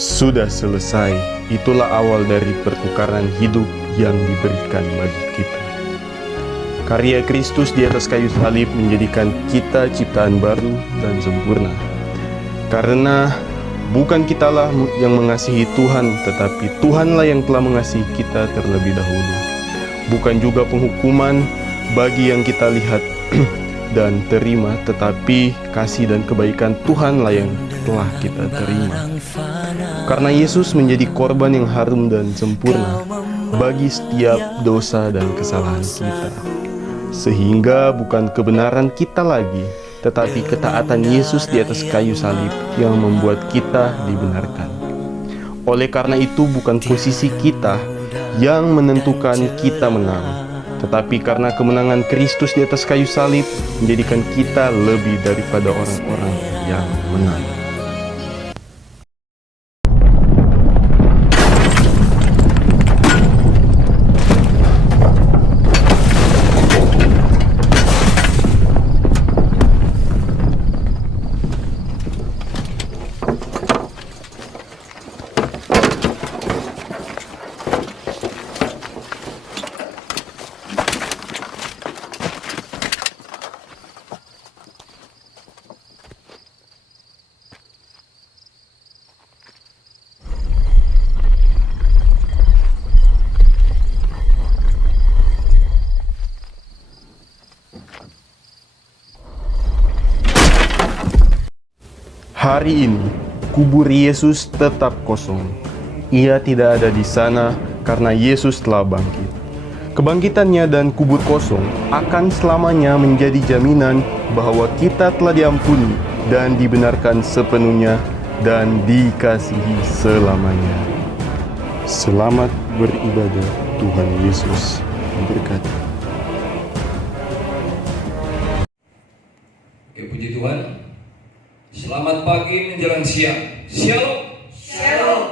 Sudah selesai, itulah awal dari pertukaran hidup yang diberikan bagi kita. Karya Kristus di atas kayu salib menjadikan kita ciptaan baru dan sempurna. Karena bukan kitalah yang mengasihi Tuhan, tetapi Tuhanlah yang telah mengasihi kita terlebih dahulu. Bukan juga penghukuman bagi yang kita lihat dan terima, tetapi kasih dan kebaikan Tuhanlah yang telah kita terima. Karena Yesus menjadi korban yang harum dan sempurna bagi setiap dosa dan kesalahan kita. Sehingga bukan kebenaran kita lagi, tetapi ketaatan Yesus di atas kayu salib yang membuat kita dibenarkan. Oleh karena itu bukan posisi kita yang menentukan kita menang, tetapi karena kemenangan Kristus di atas kayu salib menjadikan kita lebih daripada orang-orang yang menang. Hari ini, kubur Yesus tetap kosong. Ia tidak ada di sana karena Yesus telah bangkit. Kebangkitannya dan kubur kosong akan selamanya menjadi jaminan bahwa kita telah diampuni dan dibenarkan sepenuhnya dan dikasihi selamanya. Selamat beribadah, Tuhan Yesus memberkati. Oke, puji Tuhan. Selamat pagi menjelang siang. Shalom. Shalom.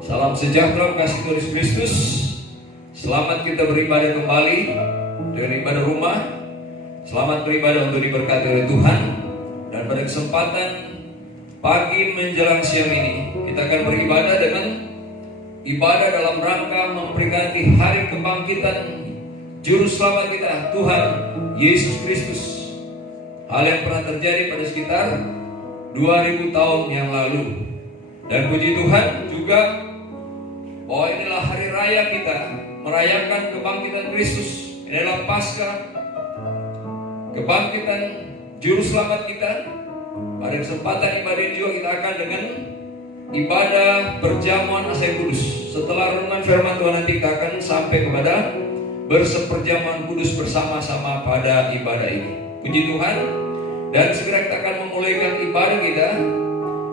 Salam sejahtera kasih Tuhan Yesus Kristus. Selamat kita beribadah kembali dengan ibadah rumah. Selamat beribadah untuk diberkati oleh Tuhan. Dan pada kesempatan pagi menjelang siang ini, kita akan beribadah dengan ibadah dalam rangka memperingati hari kebangkitan Juru Selamat kita, Tuhan Yesus Kristus. Hal yang pernah terjadi pada sekitar 2000 tahun yang lalu. Dan puji Tuhan juga bahwa inilah hari raya kita merayakan kebangkitan Kristus. Ini adalah Paskah, kebangkitan Juru Selamat kita. Pada kesempatan ibadah ini juga kita akan dengan ibadah perjamuan Asai Kudus. Setelah renungan firman Tuhan nanti kita akan sampai kepada berseperjamuan kudus bersama-sama pada ibadah ini. Puji Tuhan. Dan segera kita akan memulaikan ibadah kita.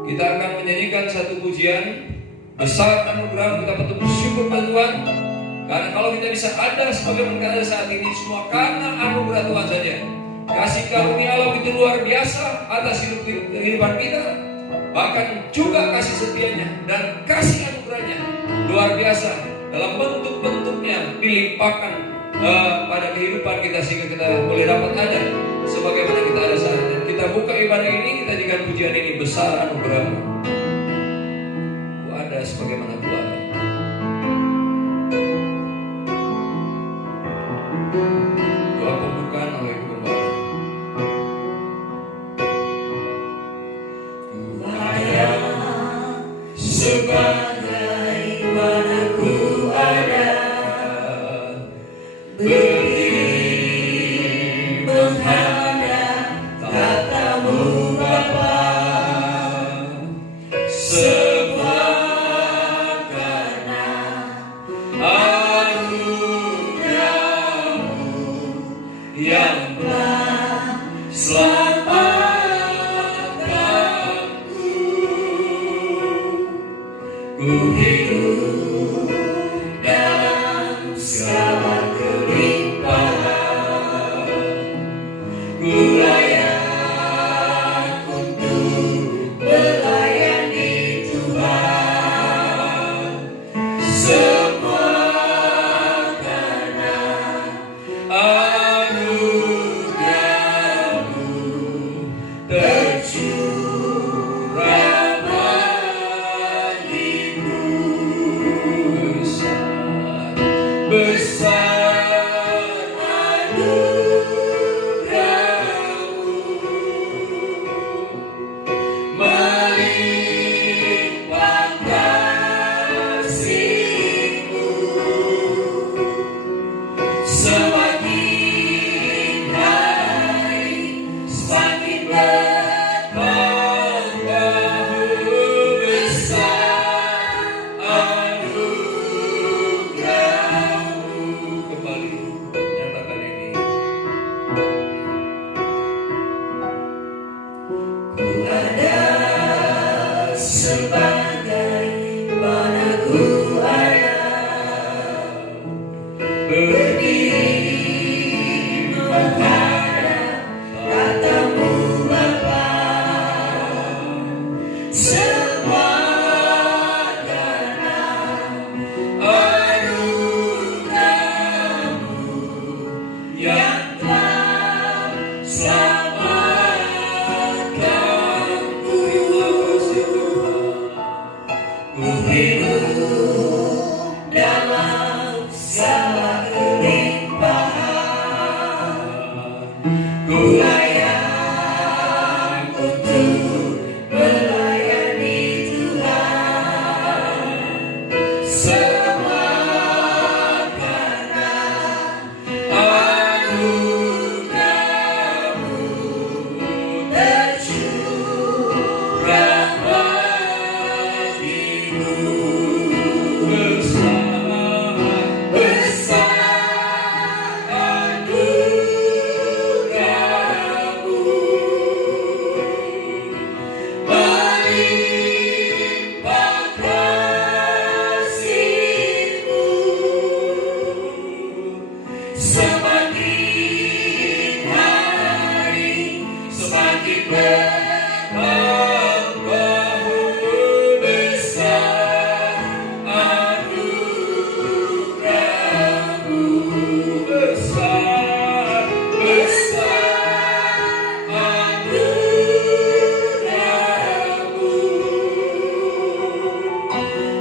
Kita akan menyanyikan satu pujian besar anugerah. Kita patut bersyukur pada Tuhan. Karena kalau kita bisa ada sebagaimana ada saat ini, semua karena anugerah Tuhan saja. Kasih karunia Allah itu luar biasa atas kehidupan kita. Bahkan juga kasih setianya dan kasih anugerahnya luar biasa dalam bentuk-bentuknya dilimpahkan pada kehidupan kita, sehingga kita boleh dapat ada sebagaimana kita ada saat ini. Kita buka ibadah ini, kita jadikan pujian ini besar anugerah-Mu. Ku ada sebagaimana Ku ada. Doa pembukaan oleh Gembala. Ku ada sebagaimana Ku ada. Berdiri menghadap tatamu Bapa, semua karena anugerah-Mu yang telah selamatkanku. Ku hidup dalam segala kerinduan. Semakin hari semakin bertambah besar anugerah-Mu, besar anugerah-Mu,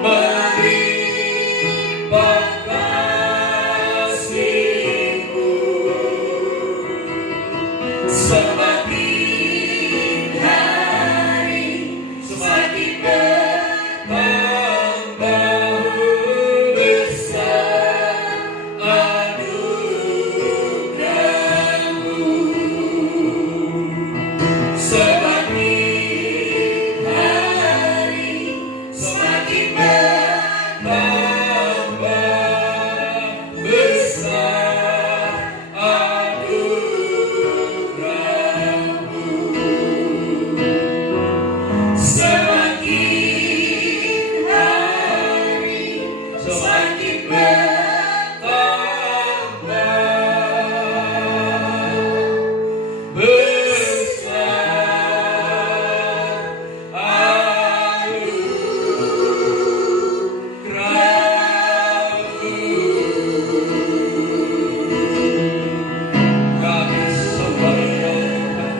melimpah kasih-Mu. Semakin hari semakin bertambah besar anugerah-Mu. Semakin hari semakin bertambah besar anugerah-Mu. Semakin hari semakin bertambah besar anugerah-Mu. Kami sembah Tuhan.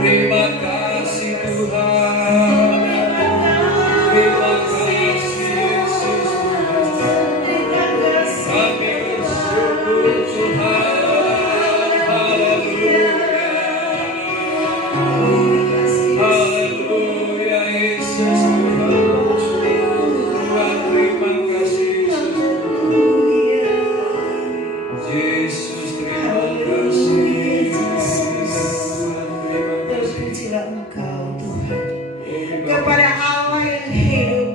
Terima kasih Tuhan. Terima kasih Yesus Tuhan. Kami bersyukur Tuhan. Haleluya. Haleluya Yesus Tuhan. Tuhan terima kasih Yesus. Yesus terima kasih. Terpujilah Engkau Tuhan, kepada Allah yang hidup,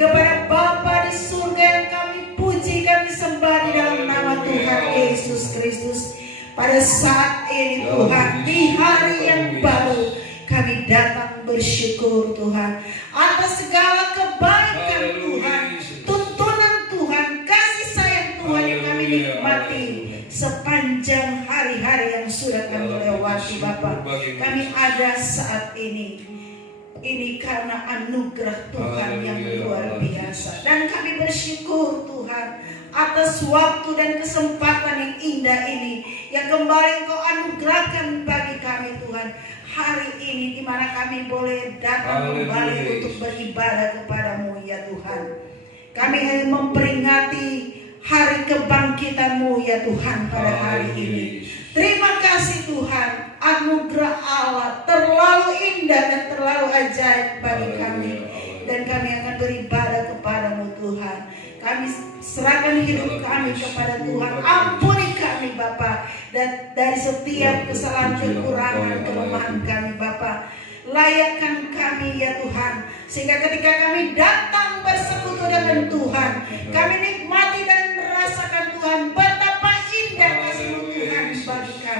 kepada Bapa di surga yang kami puji, kami sembah di dalam nama Tuhan Yesus Kristus. Pada saat ini Tuhan, di hari yang baru, kami datang bersyukur Tuhan atas segala kebaikan Tuhan, tuntunan Tuhan, kasih sayang Tuhan yang kami nikmati sepanjang hari-hari yang sudah kami lewati Bapa. Kami ada saat ini karena anugerah Tuhan yang luar biasa, dan kami bersyukur Tuhan atas waktu dan kesempatan yang indah ini yang kembali Engkau anugerahkan bagi kami Tuhan hari ini, di mana kami boleh datang kembali untuk beribadah kepadamu ya Tuhan. Kami ingin memperingati hari kebangkitan-Mu ya Tuhan pada hari ini. Terima kasih Tuhan, anugerah Allah terlalu indah dan terlalu ajaib bagi kami, dan kami akan beribadah kepadamu Tuhan. Kami serahkan hidup kami kepada Tuhan. Ampuni kami Bapa, dan dari setiap kesalahan, kekurangan, kelemahan kami Bapa. Layakkan kami ya Tuhan, sehingga ketika kami datang bersekutu dengan Tuhan, kami nikmati dan merasakan Tuhan betapa indah kasih-Mu Tuhan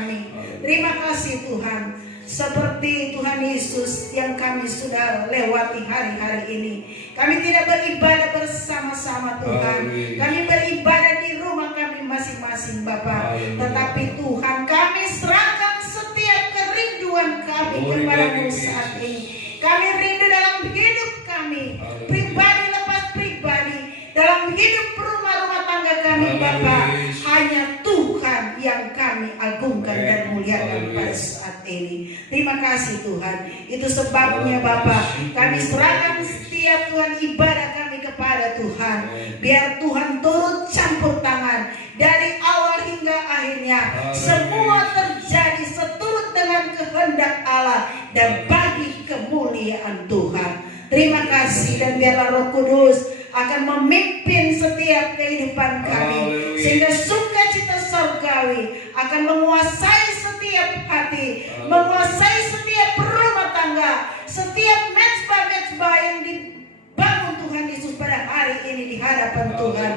kami. Terima kasih Tuhan. Seperti Tuhan Yesus yang kami sudah lewati hari-hari ini, kami tidak beribadah bersama-sama Tuhan. Kami beribadah di rumah kami masing-masing Bapa. Tetapi Tuhan, kami serahkan setiap kerinduan kami kepada-Mu saat ini. Kami rindu dalam hidup kami, pribadi lepas pribadi, dalam hidup rumah-rumah tangga kami Bapa. Hanya Tuhan yang kami agungkan dan muliakan pada saat ini. Terima kasih Tuhan. Itu sebabnya Bapa, kami serahkan setiap Tuhan ibadah kami kepada Tuhan. Biar Tuhan turut campur tangan dari awal hingga akhirnya. Semua terjadi seturut dengan kehendak Allah dan bagi kemuliaan Tuhan. Terima kasih, dan biarlah Roh Kudus akan memimpin setiap kehidupan kami, sehingga sukacita surgawi akan menguasai setiap hati, menguasai setiap rumah tangga, setiap mezbah-mezbah yang dibangun Tuhan Yesus pada hari ini di hadapan Tuhan.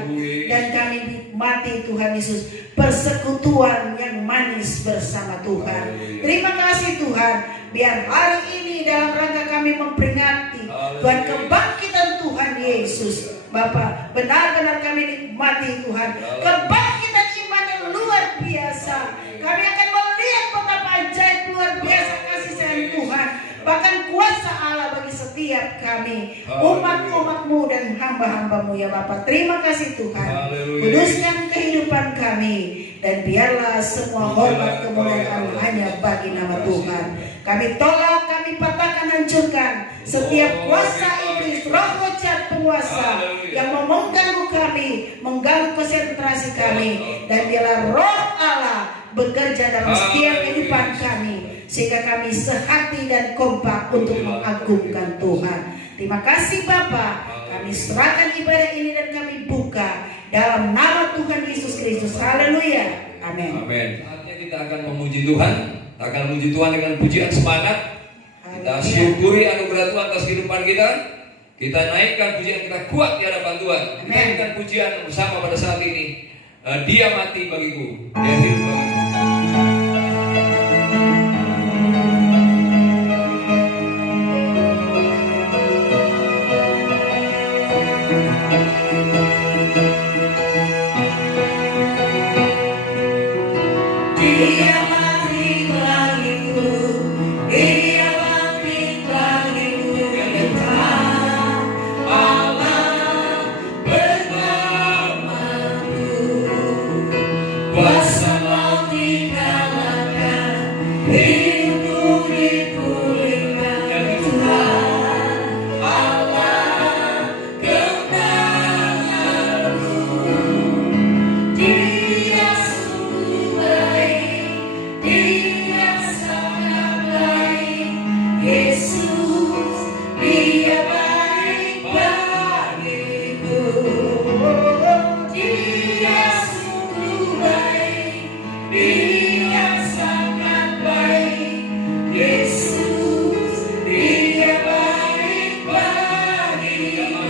Dan kami nikmati Tuhan Yesus persekutuan yang manis bersama Tuhan. Terima kasih Tuhan. Biar hari ini dalam rangka kami memperingati Tuhan kebangkitan Tuhan Yesus, Bapak, benar-benar kami nikmati Tuhan kebangkitan iman yang luar biasa. Kami akan melihat betapa ajaib luar biasa kasih sayang Tuhan, bahkan kuasa Allah bagi setiap kami, umat-umat-Mu dan hamba-hamba-Mu ya Bapak. Terima kasih Tuhan. Kuduskan kehidupan kami, dan biarlah semua hormat kemuliaan hanya bagi nama Tuhan. Kami tolak, kami patahkan, hancurkan setiap kuasa iblis, roh jahat penguasa yang mau mengganggu kami, mengganggu konsentrasi kami. Dan biarlah roh Allah bekerja dalam setiap kehidupan kami, sehingga kami sehati dan kompak untuk mengagungkan Tuhan. Terima kasih Bapa. Kami serahkan ibadah ini dan kami buka dalam nama Tuhan Yesus Kristus. Haleluya. Amin. Amin. Saatnya kita akan memuji Tuhan. Kita akan memuji Tuhan dengan pujian semangat. Kita syukuri anugerah Tuhan atas kehidupan kita. Kita naikkan pujian kita kuat di hadapan Tuhan. Kita naikkan pujian bersama pada saat ini. Dia mati bagiku, dia hidup bagiku. Dia mati bagiku, Dia mati bagiku, Tuhan Allah bersamaku. Kuasa maut dikalahkan, hidupku dipulihkan, Tuhan Allah kemenanganku. Dia sungguh baik, Dia sangat baik, Yesus, Dia baik bagiku. Dia sungguh baik, Dia sangat baik, Yesus, Dia baik bagiku.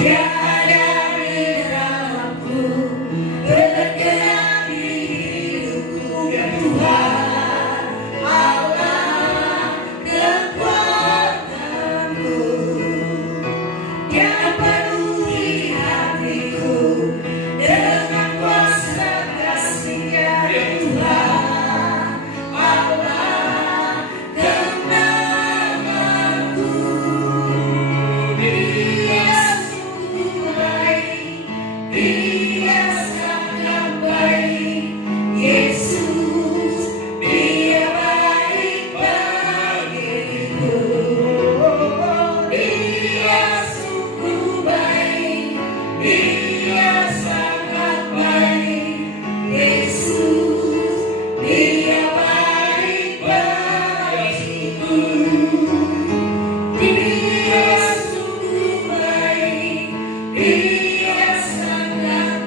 Tiada di dalamku bergerak di hidupku, ya Tuhan Allah kekuatanku. Dia penuhi hatiku dengan kuasa kasih-Nya, ya Tuhan Allah kemenanganku. Dia sungguh baik, Dia sangat baik, Yesus, Dia baik bagiku. Dia sungguh baik, Dia sangat baik, Yesus, Dia baik bagiku. Dia sungguh baik, Dia sangat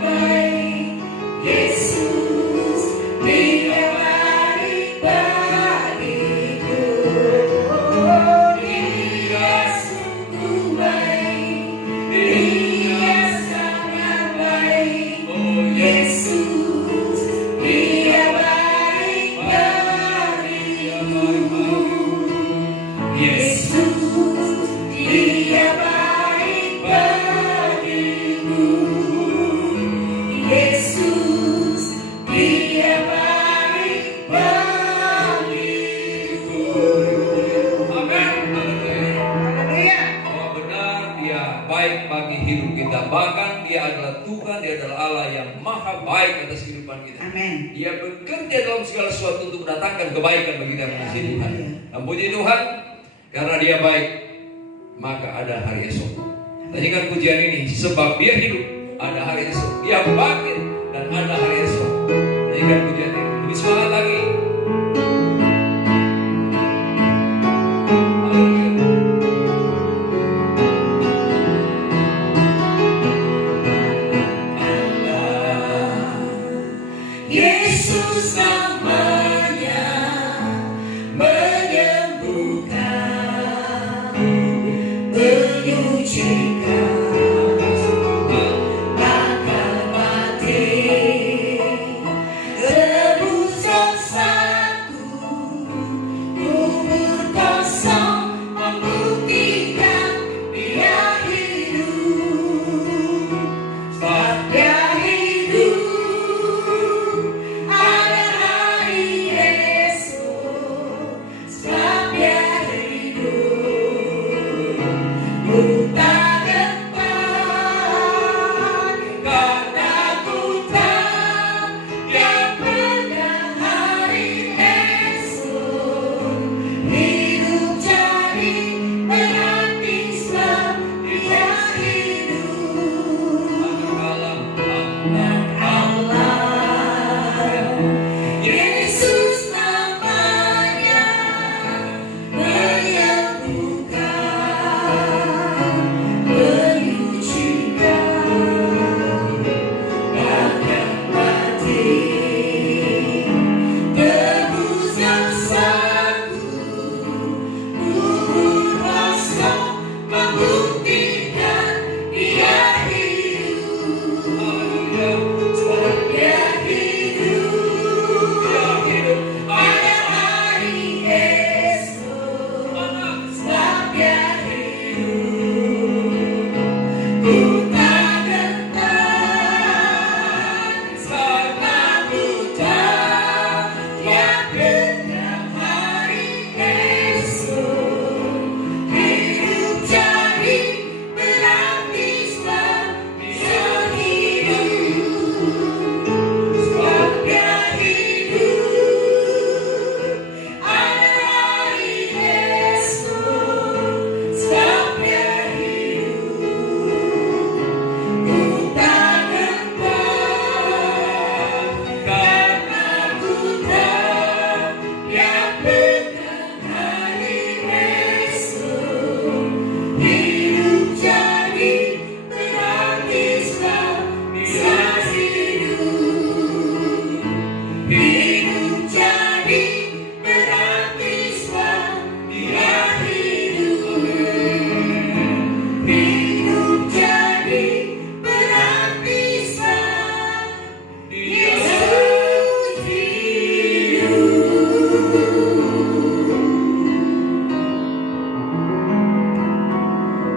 Dia adalah Allah yang maha baik atas kehidupan kita. Amin. Dia bekerja dalam segala sesuatu untuk mendatangkan kebaikan bagi kita mengasihi Tuhan. Dan puji Tuhan, karena Dia baik, maka ada hari esok. Tanyakan pujian ini, sebab Dia hidup, ada hari esok. Dia bangkit dan ada hari esok. Tanyakan pujian ini, lebih semangat lagi. Yesus namanya menyembuhkan, menyucikan, akan mati, tebus dosaku, kubur kosong membuktikan Dia hidup, sebab Dia hidup.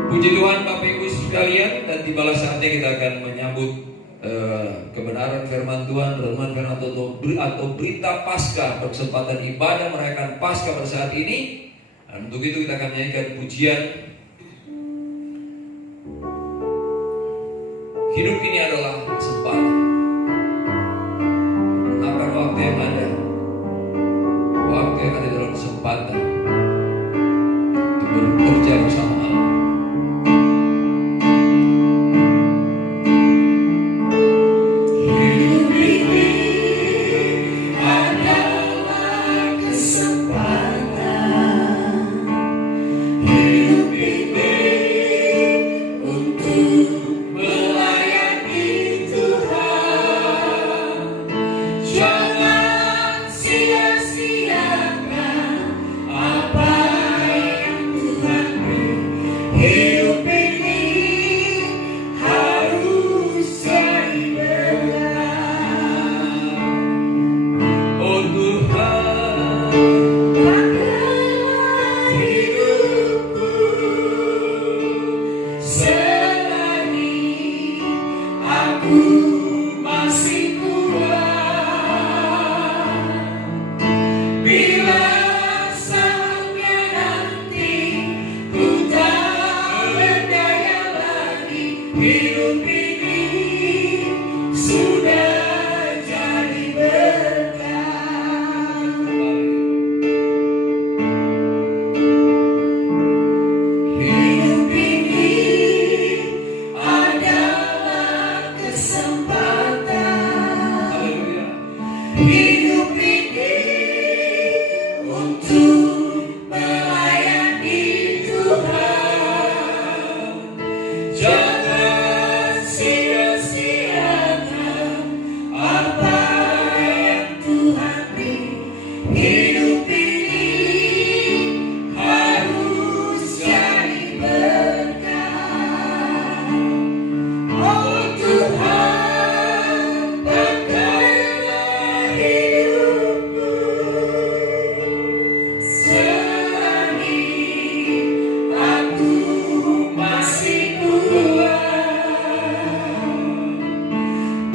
Puji Tuhan Bapak Ibu sekalian, dan tibalah saatnya kita akan menyambut kebenaran firman Tuhan, renungan firman Tuhan atau berita Paskah, persempatan ibadah merayakan Paskah pada saat ini. Dan untuk itu kita akan menyanyikan pujian Hidup Ini Adalah Kesempatan. Gunakan waktu yang ada, waktu yang ada dalam kesempatan untuk bekerja bersama Allah. Hidup ini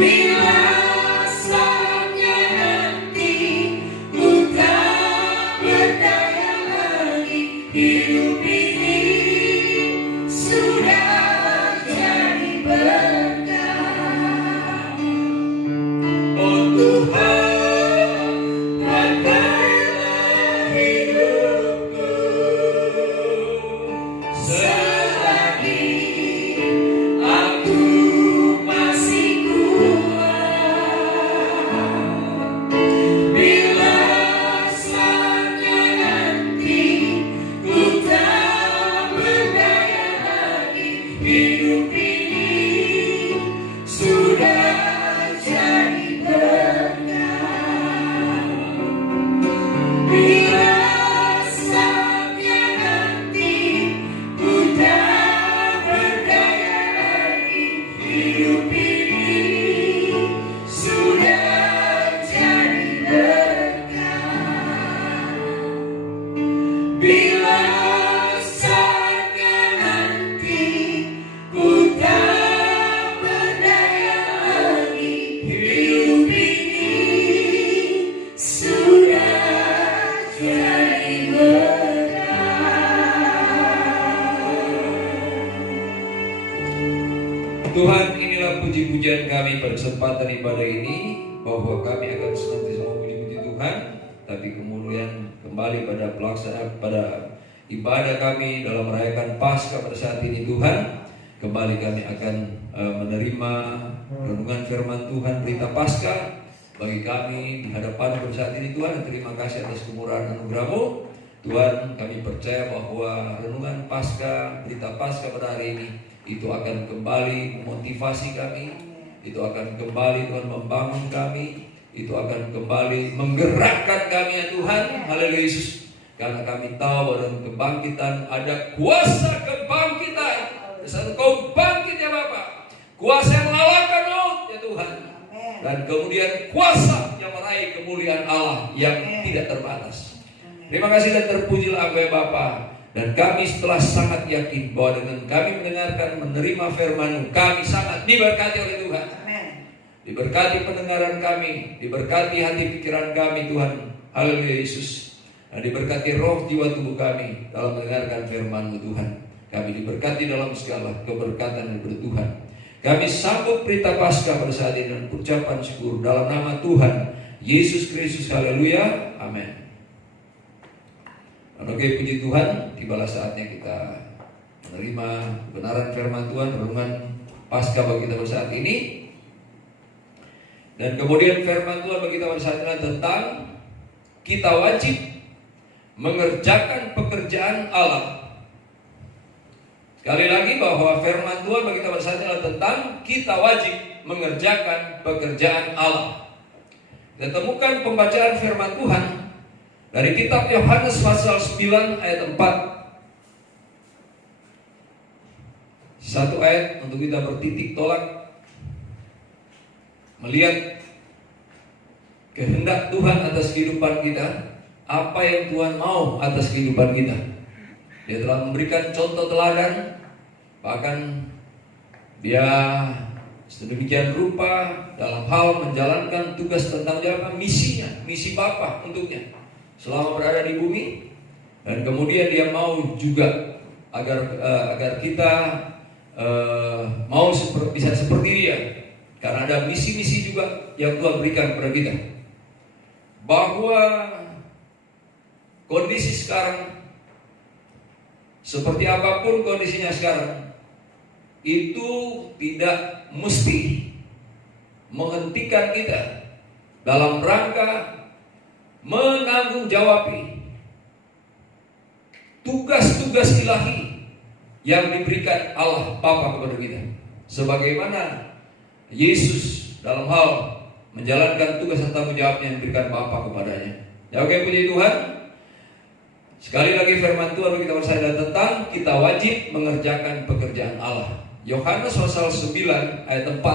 Bila saatnya nanti ku tak berdaya lagi, hidup ini sudah jadi berkah. Oh Tuhan, pakailah hidupku Selagi aku masih kuat, bila saatnya nanti ku tak berdaya lagi, hidup ini sudah jadi berkah. Bila saatnya nanti ku tak berdaya lagi, hidup ini sudah jadi berkah. Bila saatnya nanti ku tak berdaya lagi, hidup ini sudah jadi berkah. Tuhan, inilah puji-pujian kami pada kesempatan ibadah ini, bahwa kami akan senantiasa memuji-puji Tuhan, tapi kemudian kembali pada pelaksanaan pada ibadah kami dalam merayakan Paskah pada saat ini. Tuhan, kembali kami akan menerima renungan firman Tuhan, berita Paskah bagi kami di hadapan pada saat ini. Tuhan, terima kasih atas kemurahan anugerah-Mu. Tuhan, kami percaya bahwa renungan Paskah, berita Paskah pada hari ini itu akan kembali memotivasi kami, itu akan kembali Tuhan membangun kami, itu akan kembali menggerakkan kami ya Tuhan. Haleluya Yesus. Karena kami tahu bahwa dalam kebangkitan ada kuasa kebangkitan. Saat Engkau bangkit ya Bapa, kuasa yang mengalahkan maut ya Tuhan. Dan kemudian kuasa yang meraih kemuliaan Allah yang tidak terbatas. Terima kasih dan terpujilah Engkau ya Bapa. Dan kami setelah sangat yakin bahwa dengan kami mendengarkan, menerima firman-Mu, kami sangat diberkati oleh Tuhan. Diberkati pendengaran kami, diberkati hati pikiran kami Tuhan. Haleluya Yesus. Dan diberkati roh jiwa tubuh kami dalam mendengarkan firman-Mu Tuhan. Kami diberkati dalam segala keberkatan dari Tuhan. Kami sambut berita Paskah pada saat ini dan ucapan syukur dalam nama Tuhan Yesus Kristus. Haleluya. Amin. Oke, puji Tuhan, tibalah saatnya kita menerima kebenaran firman Tuhan, renungan Paskah bagi kita pada saat ini. Dan kemudian firman Tuhan bagi kita pada saat ini tentang kita wajib mengerjakan pekerjaan Allah. Sekali lagi bahwa firman Tuhan bagi kita pada saat ini adalah tentang kita wajib mengerjakan pekerjaan Allah. Kita temukan pembacaan firman Tuhan dari kitab Yohanes pasal 9 ayat 4. Satu ayat untuk kita bertitik tolak, melihat kehendak Tuhan atas kehidupan kita, apa yang Tuhan mau atas kehidupan kita. Dia telah memberikan contoh teladan, bahkan dia sedemikian rupa dalam hal menjalankan tugas tentang jawab misinya, misi Bapa untuknya selama berada di bumi. Dan kemudian dia mau juga agar kita mau bisa seperti dia, karena ada misi-misi juga yang Tuhan berikan kepada kita. Bahwa kondisi sekarang, seperti apapun kondisinya sekarang, itu tidak mesti menghentikan kita dalam rangka menanggung-jawabi tugas-tugas ilahi yang diberikan Allah Bapa kepada kita. Sebagaimana Yesus dalam hal menjalankan tugas dan tanggung jawabnya yang diberikan Bapa kepadanya. Ya, oke, puji Tuhan. Sekali lagi firman Tuhan bagi kita adalah tentang kita wajib mengerjakan pekerjaan Allah. Yohanes pasal 9 ayat 4.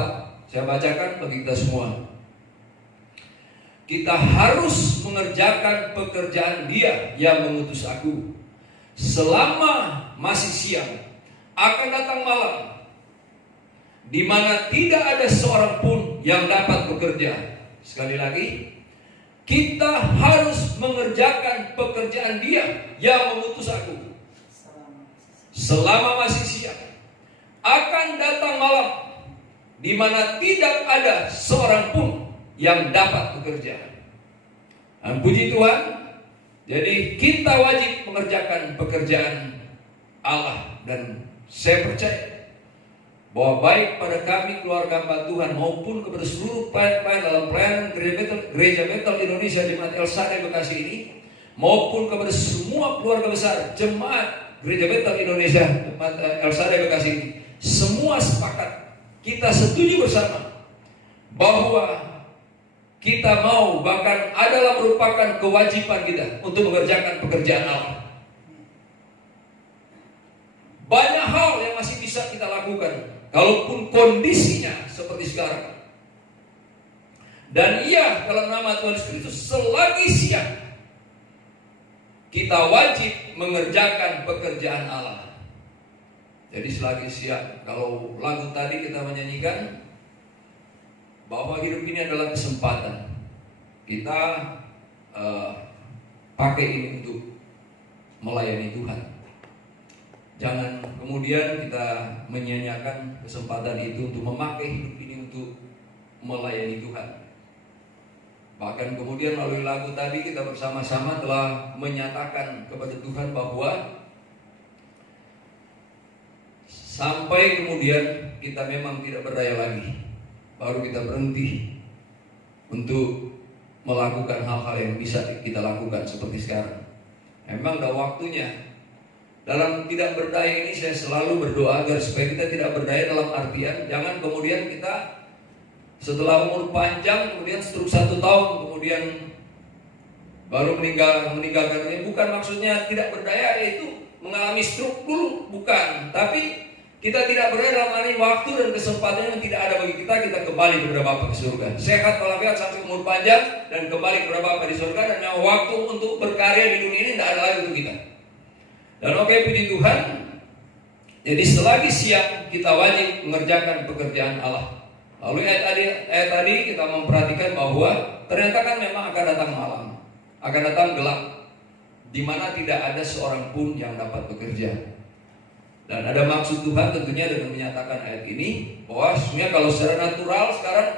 Saya bacakan bagi kita semua. Kita harus mengerjakan pekerjaan Dia yang mengutus aku. Selama masih siang, akan datang malam, di mana tidak ada seorang pun yang dapat bekerja. Sekali lagi, kita harus mengerjakan pekerjaan Dia yang mengutus aku. Selama masih siang, akan datang malam di mana tidak ada seorang pun yang dapat bekerja. Dan puji Tuhan, jadi kita wajib mengerjakan pekerjaan Allah. Dan saya percaya bahwa baik pada kami keluarga hamba Tuhan maupun kepada seluruh pelayan-pelayan dalam pelayanan Gereja Bethel Indonesia Jemaat El Shaddai Bekasi ini, maupun kepada semua keluarga besar Jemaat Gereja Bethel Indonesia Jemaat El Shaddai Bekasi ini, semua sepakat, kita setuju bersama bahwa kita mau, bahkan adalah merupakan kewajiban kita untuk mengerjakan pekerjaan Allah. Banyak hal yang masih bisa kita lakukan kalaupun kondisinya seperti sekarang. Dan iya, dalam nama Tuhan Yesus Kristus, selagi siang kita wajib mengerjakan pekerjaan Allah. Jadi selagi siang, kalau lagu tadi kita menyanyikan bahwa hidup ini adalah kesempatan, kita pakai ini untuk melayani Tuhan. Jangan kemudian kita menyanyikan kesempatan itu untuk memakai hidup ini untuk melayani Tuhan. Bahkan kemudian melalui lagu tadi kita bersama-sama telah menyatakan kepada Tuhan bahwa sampai kemudian kita memang tidak berdaya lagi, baru kita berhenti untuk melakukan hal-hal yang bisa kita lakukan seperti sekarang. Memang dah waktunya. Dalam tidak berdaya ini saya selalu berdoa agar supaya kita tidak berdaya dalam artian jangan kemudian kita setelah umur panjang kemudian stroke 1 tahun kemudian baru meninggalkan ini. Bukan maksudnya tidak berdaya yaitu mengalami stroke dulu, bukan. Tapi kita tidak berdaya dalam arti waktu dan kesempatan yang tidak ada bagi kita, kita kembali kepada Bapa di surga. Sehat walafiat sampai umur panjang dan kembali kepada Bapa di surga, dan yang waktu untuk berkarya di dunia ini tidak ada lagi untuk kita. Dan puji Tuhan. Jadi selagi siang kita wajib mengerjakan pekerjaan Allah. Lalu ayat tadi kita memperhatikan bahwa ternyata kan memang akan datang malam, akan datang gelap, di mana tidak ada seorang pun yang dapat bekerja. Dan ada maksud Tuhan tentunya dengan menyatakan ayat ini bahwa sebenarnya kalau secara natural sekarang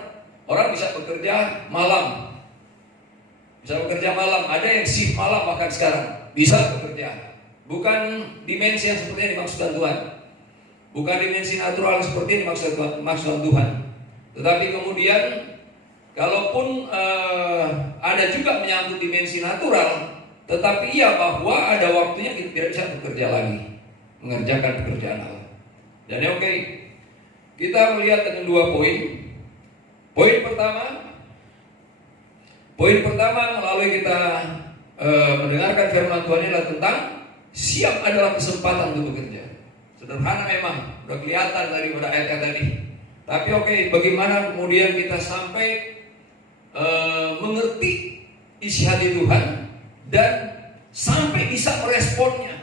orang bisa bekerja malam, ada yang shift malam bahkan sekarang bisa bekerja. Bukan dimensi yang seperti yang dimaksudkan Tuhan, bukan dimensi natural seperti yang dimaksudkan Tuhan. Tetapi kemudian kalaupun ada juga menyangkut dimensi natural, tetapi iya bahwa ada waktunya kita tidak bisa bekerja lagi, mengerjakan pekerjaan Allah. Dan kita melihat dengan 2 poin. Poin pertama melalui kita mendengarkan firman Tuhan ini adalah tentang siap adalah kesempatan untuk bekerja. Sederhana memang, sudah kelihatan daripada ayat-ayat tadi. Tapi bagaimana kemudian kita sampai mengerti isi hati Tuhan dan sampai bisa meresponnya.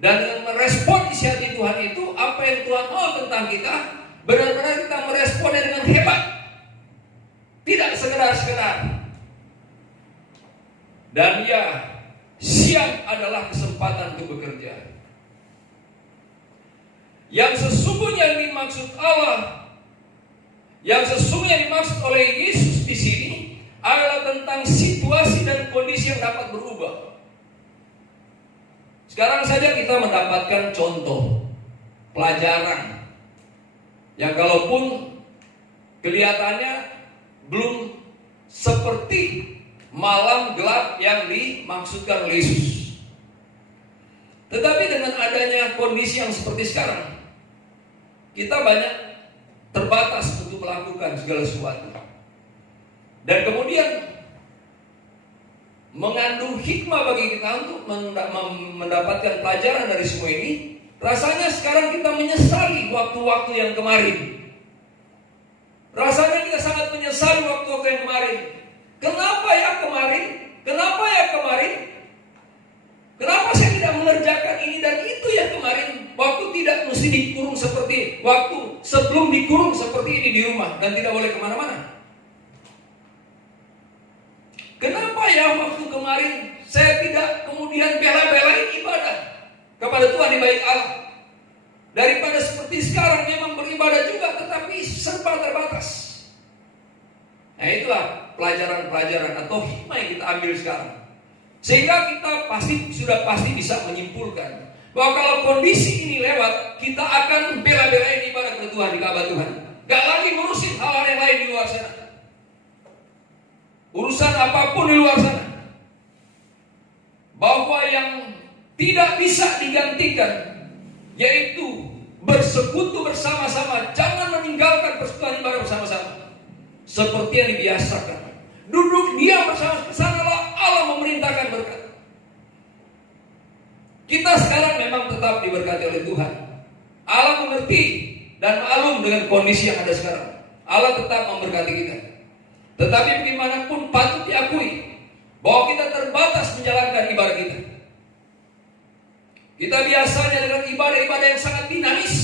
Dan dengan merespon isi hati Tuhan itu, apa yang Tuhan mau tentang kita, benar-benar kita meresponnya dengan hebat, tidak sekedar. Dan siang adalah kesempatan untuk bekerja. Yang sesungguhnya dimaksud Allah, yang sesungguhnya dimaksud oleh Yesus di sini adalah tentang situasi dan kondisi yang dapat berubah. Sekarang saja kita mendapatkan contoh pelajaran yang kalaupun kelihatannya belum seperti malam gelap yang dimaksudkan oleh Yesus. Tetapi dengan adanya kondisi yang seperti sekarang, kita banyak terbatas untuk melakukan segala sesuatu. Dan kemudian mengandung hikmah bagi kita untuk mendapatkan pelajaran dari semua ini. Rasanya sekarang kita menyesali waktu-waktu yang kemarin. Rasanya kita sangat menyesali waktu-waktu yang kemarin. Kenapa ya kemarin? Kenapa saya tidak mengerjakan ini dan itu ya kemarin? Waktu tidak mesti dikurung seperti waktu sebelum dikurung seperti ini di rumah dan tidak boleh kemana-mana? Kenapa ya waktu kemarin saya tidak kemudian bela-belain ibadah kepada Tuhan di bait Allah? Daripada seperti sekarang memang beribadah juga tetapi serba terbatas. Nah itulah pelajaran-pelajaran atau hikmah yang kita ambil sekarang. Sehingga kita sudah pasti bisa menyimpulkan bahwa kalau kondisi ini lewat, kita akan bela-belain ibadah kepada Tuhan di Ka'bah Tuhan. Gak lagi ngurusin hal-hal yang lain di luar sana. Urusan apapun di luar sana. Bahwa yang tidak bisa digantikan yaitu bersekutu bersama-sama. Jangan meninggalkan persekutuan ibadah bersama-sama. Seperti yang dibiasakan. Duduk diam bersama-sama, Allah memerintahkan berkat. Kita sekarang memang tetap diberkati oleh Tuhan. Allah mengerti dan maklum dengan kondisi yang ada sekarang. Allah tetap memberkati kita. Tetapi bagaimanapun patut diakui bahwa kita terbatas menjalankan ibadah kita. Kita biasanya dengan ibadah-ibadah yang sangat dinamis.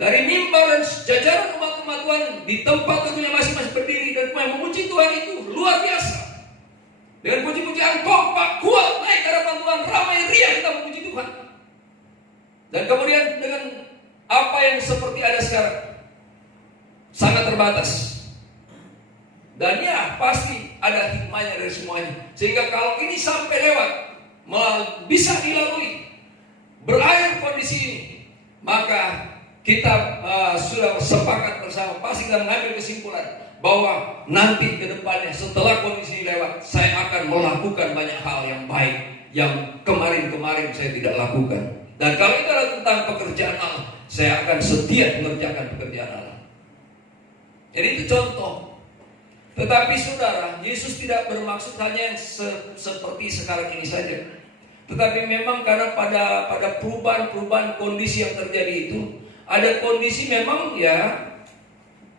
Dari mimbar dan jajaran umat-umat Tuhan di tempat tentunya masing-masing berdiri dan memuji Tuhan itu luar biasa. Dengan puji-pujian kompak, kuat, naik ke hadapan Tuhan, ramai riang kita memuji Tuhan. Dan kemudian dengan apa yang seperti ada sekarang, sangat terbatas. Dan ya pasti ada hikmahnya dari semuanya. Sehingga kalau ini sampai lewat, bisa dilalui, berakhir kondisi ini, maka kita sudah sepakat bersama, pasti kita mengambil kesimpulan bahwa nanti ke depannya setelah kondisi ini lewat, saya akan melakukan banyak hal yang baik yang kemarin-kemarin saya tidak lakukan. Dan kalau itu adalah tentang pekerjaan Allah, saya akan setia mengerjakan pekerjaan Allah. Jadi itu contoh. Tetapi saudara, Yesus tidak bermaksud hanya yang seperti sekarang ini saja. Tetapi memang karena pada perubahan kondisi yang terjadi itu, ada kondisi memang ya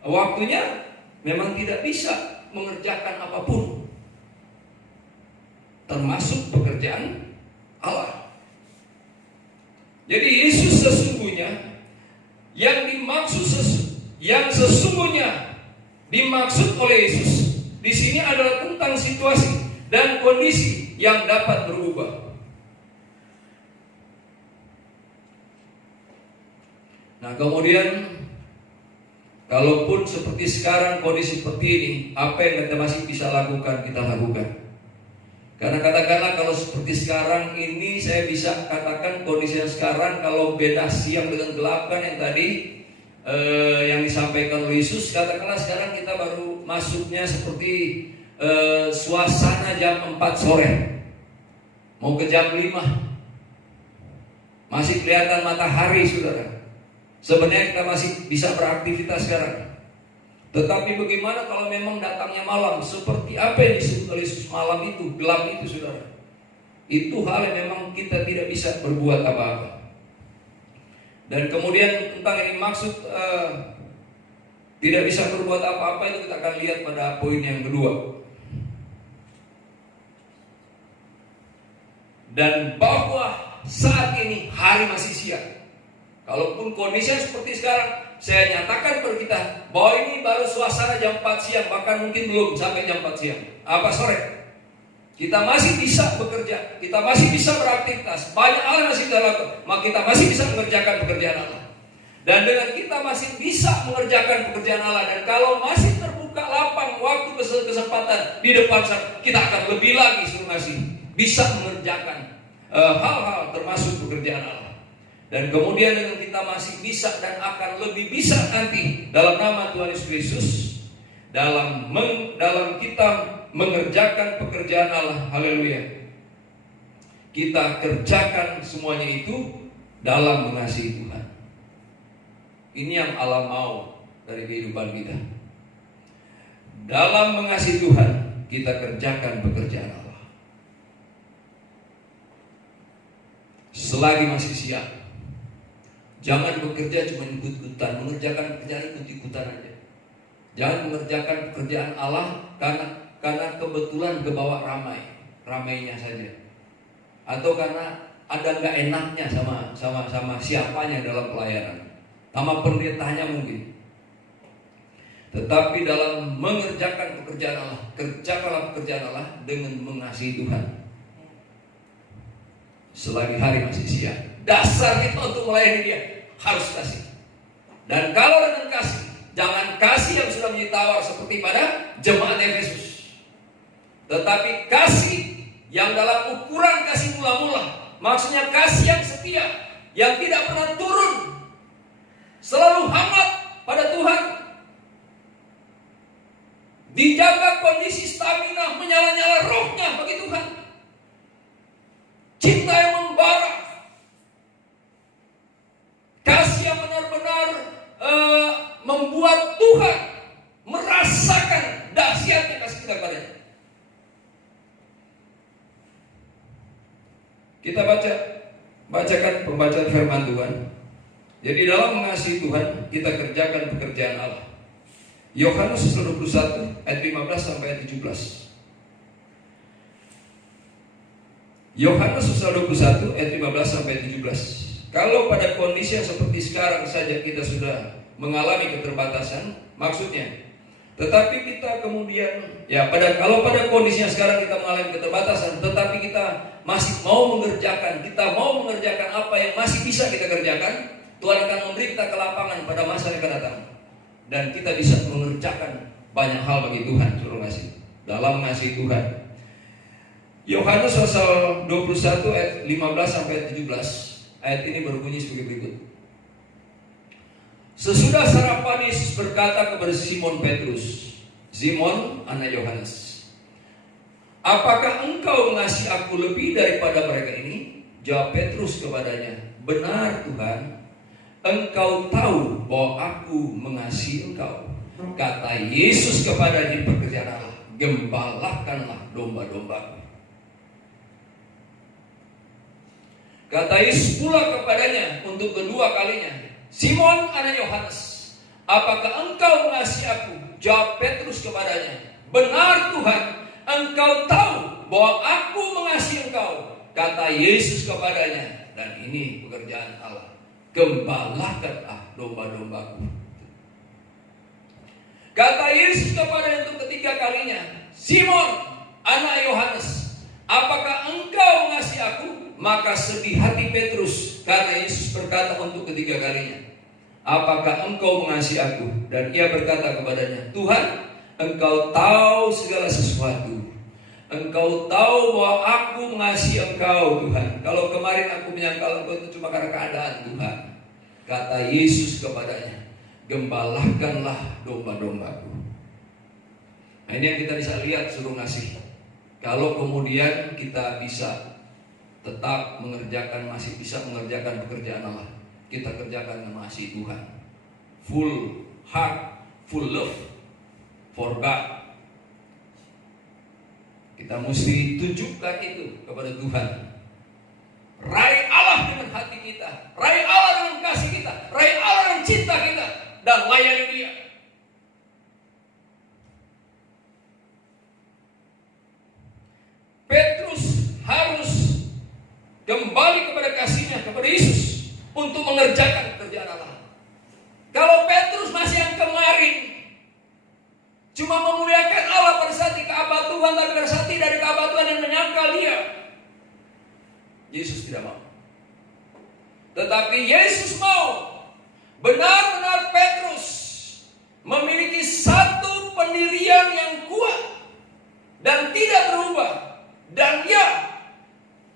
waktunya memang tidak bisa mengerjakan apapun, termasuk pekerjaan Allah. Jadi Yesus sesungguhnya yang sesungguhnya dimaksud oleh Yesus di sini adalah tentang situasi dan kondisi yang dapat berubah. Nah kemudian kalaupun seperti sekarang kondisi seperti ini, apa yang kita masih bisa lakukan, kita lakukan. Karena katakanlah kalau seperti sekarang ini, saya bisa katakan kondisi yang sekarang, kalau beda siang dengan gelap kan yang tadi yang disampaikan oleh Yesus, katakanlah sekarang kita baru masuknya seperti suasana jam 4 sore mau ke jam 5, masih kelihatan matahari saudara. Sebenarnya kita masih bisa beraktivitas sekarang. Tetapi bagaimana kalau memang datangnya malam? Seperti apa yang disebut oleh Yesus malam itu, gelap itu saudara. Itu hal yang memang kita tidak bisa berbuat apa-apa. Dan kemudian tentang yang dimaksud tidak bisa berbuat apa-apa itu kita akan lihat pada poin yang kedua. Dan bahwa saat ini hari masih siang. Kalaupun kondisi seperti sekarang, saya nyatakan kepada kita bahwa ini baru suasana jam 4 siang, bahkan mungkin belum sampai jam 4 siang. Apa sore? Kita masih bisa bekerja, kita masih bisa beraktivitas, banyak hal masih kita lakukan, maka kita masih bisa mengerjakan pekerjaan Allah. Dan dengan kita masih bisa mengerjakan pekerjaan Allah, dan kalau masih terbuka lapang waktu kesempatan di depan sana, kita akan lebih lagi masih bisa mengerjakan hal-hal termasuk pekerjaan Allah. Dan kemudian dengan kita masih bisa dan akan lebih bisa nanti dalam nama Tuhan Yesus Kristus, dalam kita mengerjakan pekerjaan Allah. Haleluya. Kita kerjakan semuanya itu dalam mengasihi Tuhan. Ini yang Allah mau dari kehidupan kita. Dalam mengasihi Tuhan, kita kerjakan pekerjaan Allah. Selagi masih siap, jangan bekerja cuma ikut-ikutan, mengerjakan pekerjaan ikut-ikutan aja. Jangan mengerjakan pekerjaan Allah karena kebetulan kebawa ramainya saja, atau karena ada nggak enaknya sama siapanya dalam pelayanan. nama pendetanya mungkin. Tetapi dalam mengerjakan pekerjaan Allah, kerjakanlah pekerjaan Allah dengan mengasihi Tuhan. Selagi hari masih siang, dasar kita untuk melayani Dia harus kasih. Dan kalau dengan kasih, jangan kasih yang sudah menjadi tawar seperti pada jemaat Efesus, tetapi kasih yang dalam ukuran kasih mula-mula. Maksudnya kasih yang setia, yang tidak pernah turun, selalu hangat pada Tuhan, dijaga kondisi stamina, menyala-nyala rohnya bagi Tuhan. Cinta yang membara, kasih yang benar-benar membuat Tuhan merasakan dahsyatnya kasih kita kepadanya. Kita bacakan pembacaan firman Tuhan. Jadi dalam mengasihi Tuhan, kita kerjakan pekerjaan Allah. Yohanes 21 ayat 15 sampai ayat 17. Yohanes 21 ayat 15 sampai 17. Kalau pada kondisi yang seperti sekarang saja kita sudah mengalami keterbatasan, maksudnya, tetapi kita kemudian kalau pada kondisinya sekarang kita mengalami keterbatasan, tetapi kita masih mau mengerjakan apa yang masih bisa kita kerjakan, Tuhan akan memberi kita kelapangan pada masa yang akan datang, dan kita bisa mengerjakan banyak hal bagi Tuhan. Saudara kasih, dalam mengasihi Tuhan. Yohanes pasal 21 ayat 15 sampai 17. Ayat ini berbunyi sebagai berikut. Sesudah sarapan, Yesus berkata kepada Simon Petrus, "Simon, anak Yohanes, apakah engkau mengasihi aku lebih daripada mereka ini?" Jawab Petrus kepadanya, "Benar Tuhan, engkau tahu bahwa aku mengasihi engkau." Kata Yesus kepadanya di pekerjaan Allah, "Gembalakanlah domba-dombaku." Kata Yesus pula kepadanya untuk kedua kalinya, "Simon, anak Yohanes, apakah engkau mengasihi aku?" Jawab Petrus kepadanya, "Benar Tuhan, engkau tahu bahwa aku mengasihi engkau." Kata Yesus kepadanya, dan ini pekerjaan Allah, "Gembalakanlah domba-dombaku." Kata Yesus kepadanya untuk ketiga kalinya, "Simon, anak Yohanes, apakah engkau mengasihi aku?" Maka sedih hati Petrus karena Yesus berkata untuk ketiga kalinya, "Apakah engkau mengasihi aku?" Dan ia berkata kepadanya, "Tuhan, engkau tahu segala sesuatu. Engkau tahu bahwa aku mengasihi engkau, Tuhan. Kalau kemarin aku menyangkal engkau itu cuma karena keadaan, Tuhan." Kata Yesus kepadanya, "Gembalakanlah domba-dombaku." Nah, ini yang kita bisa lihat, suruh ngasih. Kalau kemudian kita bisa tetap masih bisa mengerjakan pekerjaan Allah, kita kerjakan dengan mengasihi Tuhan, full heart, full love for God. Kita mesti tunjukkan itu kepada Tuhan. Raih Allah dengan hati kita, raih Allah dengan kasih kita, raih Allah dengan cinta kita, dan layani Dia. Petrus harus kembali kepada kasihnya kepada Yesus untuk mengerjakan pekerjaan Allah. Kalau Petrus masih yang kemarin cuma memuliakan Allah pada saat di Ka'bah Tuhan, tapi pada saat tidak di Ka'bah Tuhan dan menyangkal Dia, Yesus tidak mau. Tetapi Yesus mau benar-benar Petrus memiliki satu pendirian yang kuat dan tidak berubah, dan dia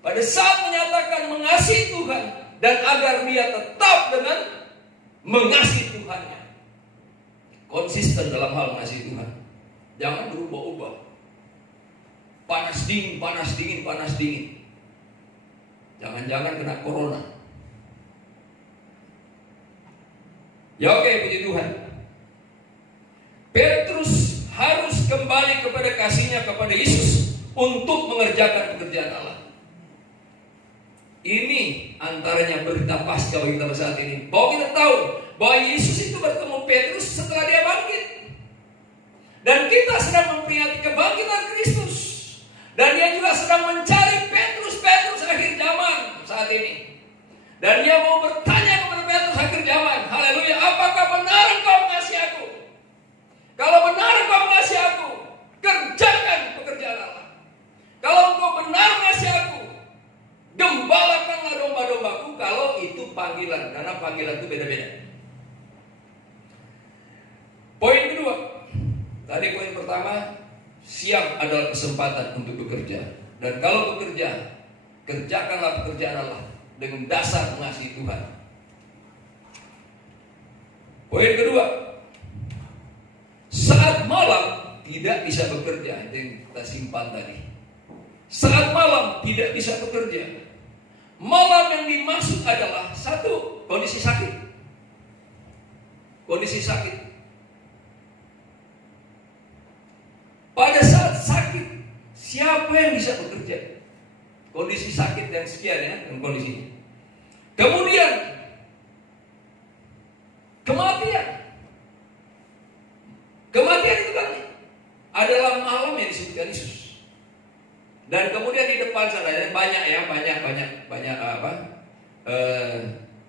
pada saat menyatakan mengasihi Tuhan, dan agar dia tetap dengan mengasihi Tuhannya, konsisten dalam hal mengasihi Tuhan. Jangan berubah-ubah, panas dingin, panas dingin, panas dingin. Jangan-jangan kena corona. Ya oke, puji Tuhan. Petrus harus kembali kepada kasihnya kepada Yesus untuk mengerjakan pekerjaan Allah. Ini antaranya berita pasca bagi kita saat ini, bahwa kita tahu bahwa Yesus itu bertemu Petrus setelah dia bangkit, dan kita sedang memperingati kebangkitan Kristus, dan dia juga sedang mencari Petrus akhir zaman saat ini, dan dia mau bertanya kepada Petrus akhir terjemahan. Haleluya. Apakah benar engkau mengasihi aku? Kalau benar engkau mengasihi aku, kerjakan pekerjaan Allah. Kalau engkau benar mengasihi aku, gembalakanlah domba-dombaku. Kalau itu panggilan, karena panggilan itu beda-beda. Poin kedua, tadi poin pertama, siap adalah kesempatan untuk bekerja. Dan kalau bekerja, kerjakanlah pekerjaan Allah dengan dasar mengasihi Tuhan. Poin kedua, saat malam tidak bisa bekerja. Itu yang kita simpan tadi. Saat malam tidak bisa bekerja. Malam yang dimaksud adalah satu, kondisi sakit. Kondisi sakit. Pada saat sakit, siapa yang bisa bekerja? Kondisi sakit yang sekian ya, dan kondisinya. Kemudian kematian. Kematian itu kan adalah malam yang disebutkan Yesus. Dan kemudian di depan sana banyak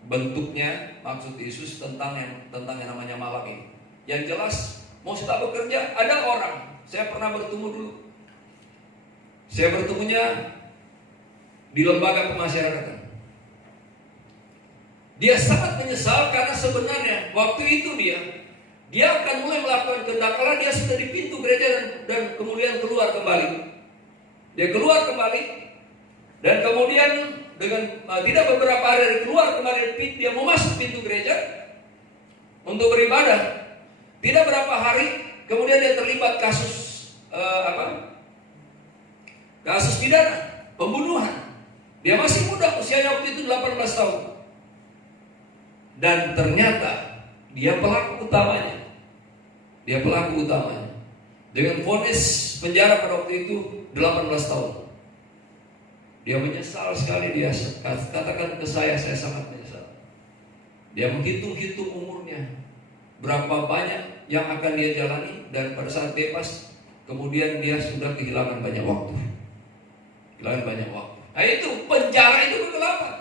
bentuknya maksud Yesus tentang yang namanya malam ini. Yang jelas mau sudah bekerja, ada orang. Saya pernah bertemu dulu. Saya bertemunya di lembaga pemasyarakatan. Dia sangat menyesal karena sebenarnya waktu itu dia akan mulai melakukan kehendak Allah. Dia sudah di pintu gereja dan kemudian keluar kembali. Dia keluar kembali dan kemudian dengan tidak beberapa hari keluar kembali, dia mau masuk pintu gereja untuk beribadah. Tidak berapa hari kemudian dia terlibat kasus kasus pidana, pembunuhan. Dia masih muda, usianya waktu itu 18 tahun. Dan ternyata dia pelaku utamanya. Dia pelaku utamanya. Dengan vonis penjara pada waktu itu 18 tahun. Dia menyesal sekali, dia katakan ke saya sangat menyesal. Dia menghitung-hitung umurnya, berapa banyak yang akan dia jalani, dan pada saat bebas, kemudian dia sudah kehilangan banyak waktu. Nah itu, penjara itu kegelapan.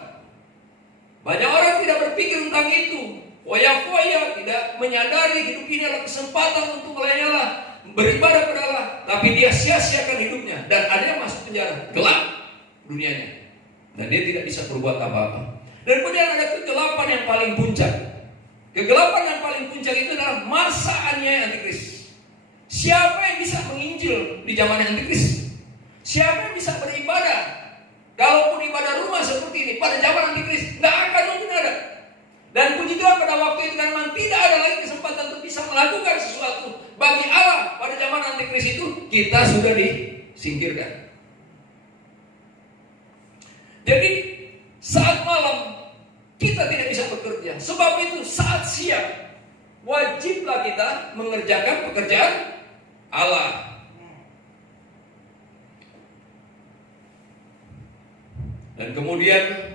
Banyak orang tidak berpikir tentang itu. Foya-foya, tidak menyadari hidup ini adalah kesempatan untuk melayani Allah, beribadah kepada Allah, tapi dia sia-siakan hidupnya. Dan ada yang masuk penjara, gelap dunianya, dan dia tidak bisa berbuat apa-apa. Dan kemudian ada kegelapan yang paling puncak. Kegelapan yang paling puncak itu adalah masa aniaya antikris. Siapa yang bisa menginjil di zaman antikris? Siapa yang bisa beribadah? Kalaupun ibadah rumah seperti ini pada zaman antikris, tidak akan mungkin ada. Dan puji Tuhan pada waktu itu kan memang tidak ada lagi kesempatan untuk bisa melakukan sesuatu bagi Allah. Pada zaman antikris itu kita sudah disingkirkan. Jadi saat malam kita tidak bisa bekerja. Sebab itu saat siang wajiblah kita mengerjakan pekerjaan Allah. Dan kemudian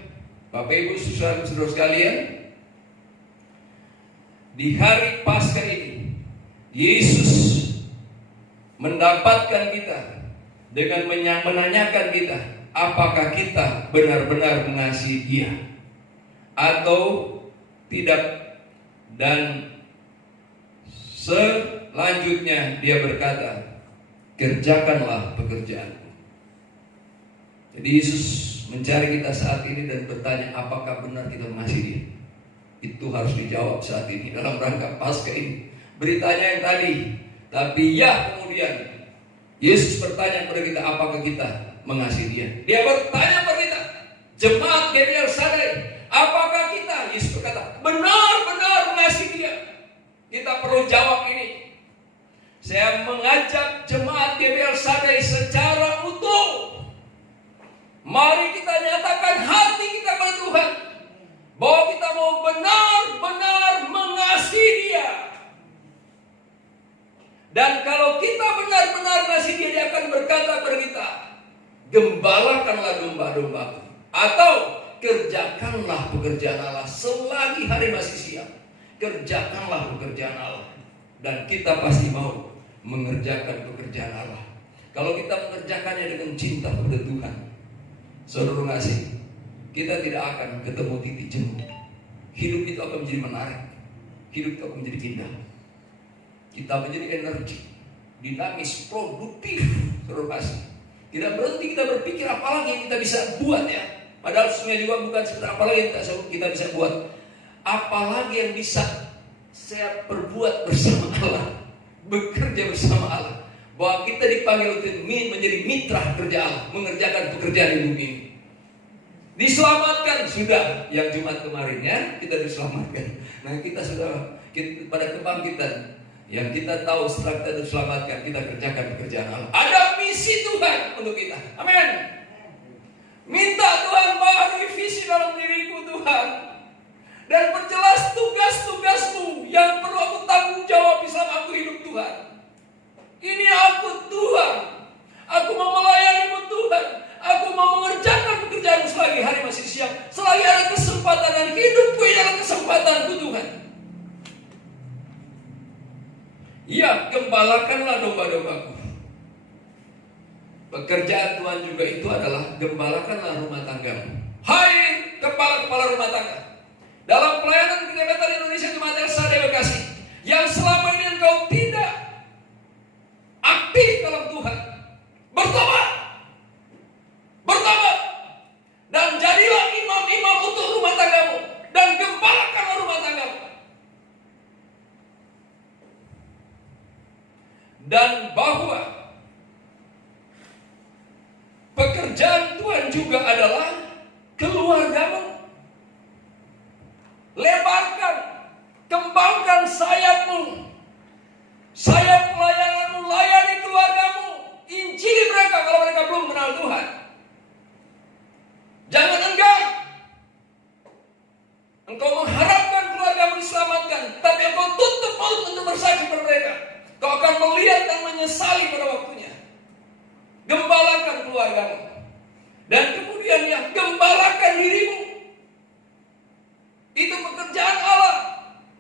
Bapak Ibu saudara sekalian, di hari Paskah ini Yesus mendapatkan kita dengan menanyakan kita, apakah kita benar-benar mengasihi Dia atau tidak. Dan selanjutnya Dia berkata, kerjakanlah pekerjaanmu. Jadi Yesus mencari kita saat ini dan bertanya, apakah benar kita mengasihi Dia? Itu harus dijawab saat ini dalam rangka Paskah ini. Beritanya yang tadi, tapi ya kemudian Yesus bertanya kepada kita, apakah kita mengasihi Dia? Dia bertanya kepada kita, jemaat GBL Sadai, apakah kita? Yesus berkata, benar-benar mengasihi Dia. Kita perlu jawab ini. Saya mengajak jemaat GBL Sadai secara utuh. Mari kita nyatakan hati kita kepada Tuhan, bahwa kita mau benar-benar mengasihi Dia. Dan kalau kita benar-benar mengasihi Dia, Dia akan berkata kepada kita, gembalakanlah domba-dombaku, atau kerjakanlah pekerjaan Allah selagi hari masih siang. Kerjakanlah pekerjaan Allah. Dan kita pasti mau mengerjakan pekerjaan Allah. Kalau kita mengerjakannya dengan cinta kepada Tuhan, saudara ngasih, kita tidak akan ketemu titik jenuh. hidup itu akan menjadi menarik. Hidup itu akan menjadi indah. Kita menjadi energi, dinamis, produktif, terus tidak berhenti kita berpikir apalagi yang kita bisa buat ya. Padahal sebenarnya juga bukan sekedar apalagi yang kita bisa buat. Apalagi yang bisa saya perbuat bersama Allah, bekerja bersama Allah. Bahwa kita dipanggil untuk menjadi mitra kerja Allah, mengerjakan pekerjaan di bumi ini. Diselamatkan sudah, yang Jumat kemarin ya, kita diselamatkan. Nah kita sudah pada kebangkitan. Yang kita tahu setelah kita diselamatkan, kita kerjakan pekerjaan Allah. Ada misi Tuhan untuk kita. Amin. Minta Tuhan bagi visi dalam diriku Tuhan. Dan perjelas tugas-tugasmu yang perlu aku tanggung jawab selama aku hidup Tuhan. Ini aku Tuhan. Aku mau melayanimu Tuhan. Aku mau mengerjakan pekerjaanmu selagi hari masih siang. Selagi ada kesempatan dan hidupku ini adalah kesempatanku Tuhan. Ya, gembalakanlah domba-dombaku. Pekerjaan Tuhan juga itu adalah gembalakanlah rumah tanggamu. Hai kepala-kepala rumah tangga, dalam pelayanan Gereja Indonesia Jemaat Elsa Bekasi, yang selama ini engkau tidak aktif dalam Tuhan, bertobat, dan jadilah imam-imam untuk rumah tanggamu, dan gembalakanlah rumah tanggamu. Dan bahwa pekerjaan Tuhan juga adalah keluargamu. Lebarkan, kembangkan sayapmu, sayap pelayananmu, layani keluargamu, injili mereka kalau mereka belum kenal Tuhan. Jangan enggan. Engkau mengharapkan keluargamu diselamatkan, tapi engkau tutup mulut untuk bersaksi kepada mereka. Kau akan melihat dan menyesali pada waktunya. Gembalakan keluargamu. Dan kemudian yang gembalakan dirimu. Itu pekerjaan Allah.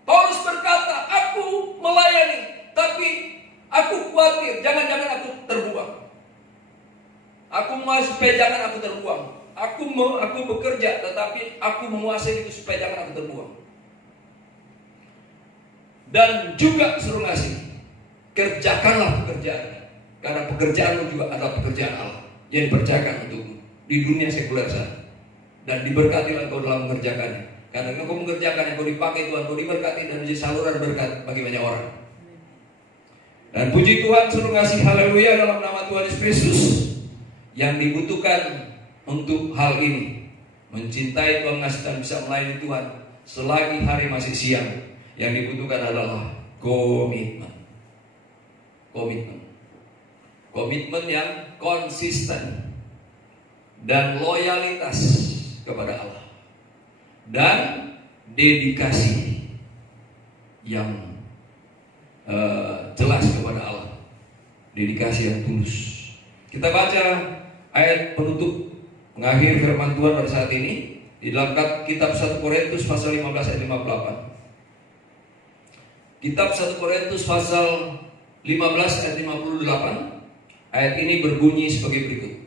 Paulus berkata, aku melayani, tapi aku khawatir, jangan-jangan aku terbuang. Aku mau supaya jangan aku terbuang. Aku bekerja, tetapi aku menguasai itu supaya jangan aku terbuang. Dan juga suruh ngasih. Kerjakanlah pekerjaan, karena pekerjaanmu juga adalah pekerjaan Allah yang dipercayakan untukmu di dunia sekuler sana. Dan diberkatilah engkau dalam mengerjakannya, karena engkau mengerjakan yang kau dipakai Tuhan, kau diberkati dan menjadi saluran berkat bagi banyak orang. Dan puji Tuhan, suruh ngasih haleluya dalam nama Tuhan Yesus Kristus. Yang dibutuhkan untuk hal ini, mencintai Tuhan dan bisa melayani Tuhan selagi hari masih siang. Yang dibutuhkan adalah komitmen. Komitmen yang konsisten dan loyalitas kepada Allah, dan dedikasi yang jelas kepada Allah, dedikasi yang tulus. Kita baca ayat penutup mengakhir firman Tuhan pada saat ini di dalam kitab 1 Korintus pasal 15 ayat 58. Kitab 1 Korintus pasal 15 ayat 58. Ayat ini berbunyi sebagai berikut.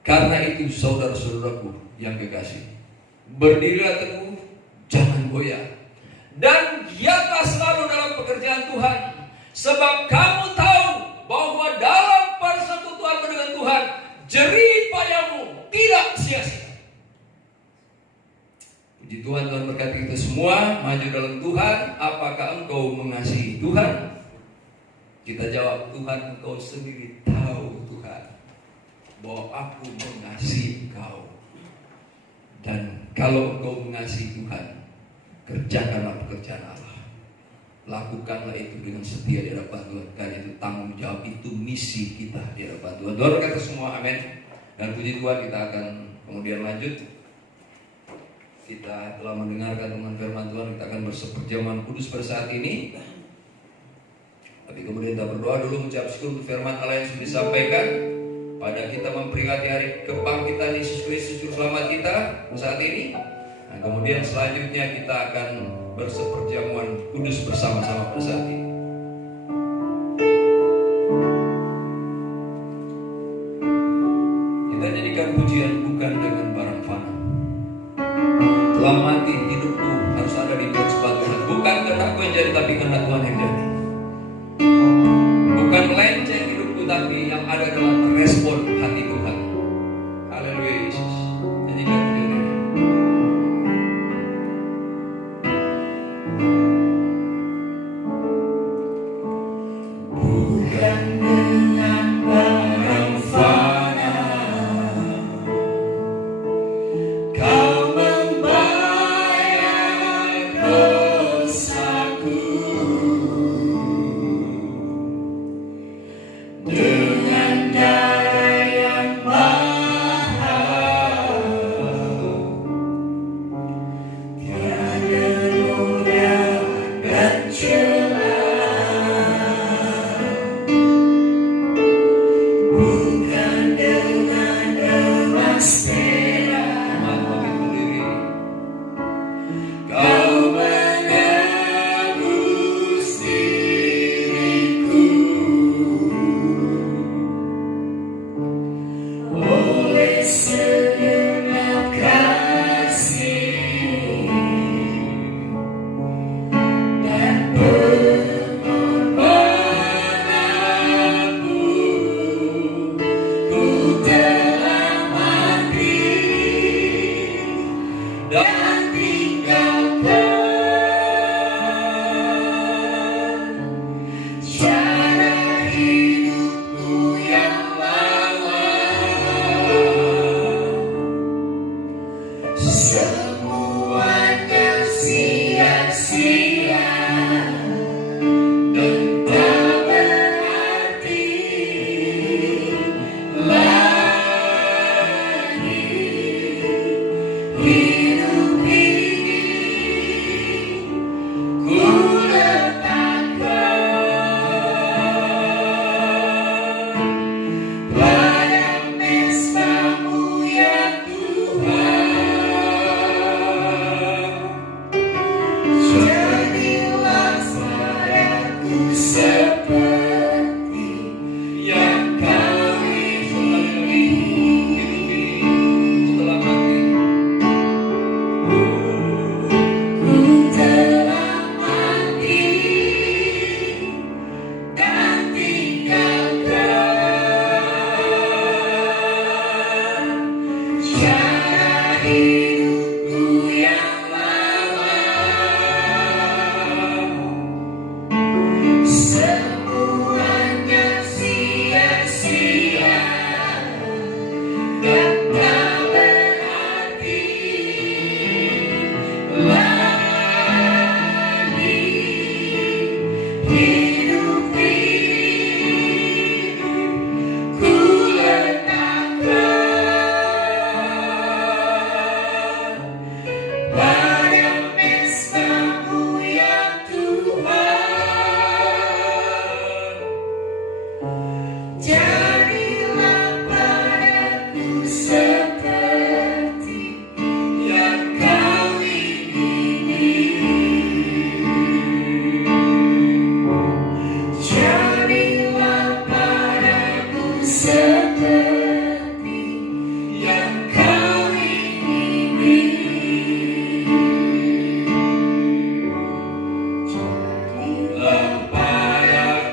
Karena itu saudara-saudaraku yang kekasih, berdirilah teguh, jangan goyah, dan giatlah selalu dalam pekerjaan Tuhan, sebab kamu tahu bahwa dalam persekutuanmu dengan Tuhan, jerih payahmu tidak sia-sia. Puji Tuhan, Tuhan berkati kita semua maju dalam Tuhan. Apakah engkau mengasihi Tuhan? Kita jawab, Tuhan, engkau sendiri tahu Tuhan bahwa aku mengasihi engkau. Dan kalau engkau mengasihi Tuhan, kerjakanlah pekerjaan Allah. Lakukanlah itu dengan setia di hadapan Tuhan. Karena itu tanggung jawab, itu misi kita di hadapan Tuhan. Tuhan berkata semua, amin. Dan puji Tuhan, kita akan kemudian lanjut. Kita telah mendengarkan dengan firman Tuhan, kita akan berseperjamuan kudus pada saat ini. Tapi kemudian kita berdoa dulu, mengucap syukur untuk firman Allah yang sudah disampaikan pada kita memperingati hari kebangkitan Yesus Kristus Juru Selamat kita saat ini. Dan kemudian selanjutnya kita akan berseperjamuan kudus bersama-sama pada saat ini. Kita jadikan pujian bukan dengan barang fana. Telah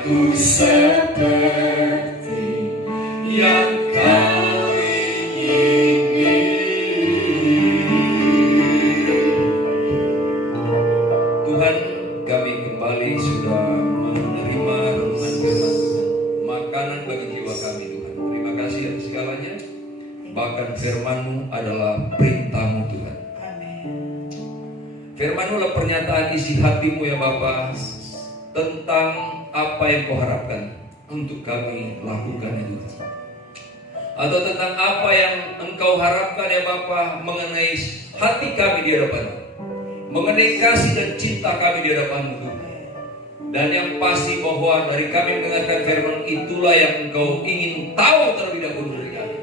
Aku seperti yang kau Tuhan, kami kembali sudah menerima renungan firman Tuhan, makanan bagi jiwa kami Tuhan. Terima kasih atas segalanya. Bahkan firman-Mu adalah perintah-Mu Tuhan. Firman-Mu adalah pernyataan isi hati-Mu ya Bapa, tentang apa yang Kau harapkan untuk kami lakukan ya Tuhan. Atau tentang apa yang Engkau harapkan ya Bapa mengenai hati kami di hadapan-Mu, mengenai kasih dan cinta kami di hadapan-Mu Tuhan. Dan yang pasti bahwa dari kami mendengarkan firman itulah yang Engkau ingin tahu terlebih dahulu dari kami.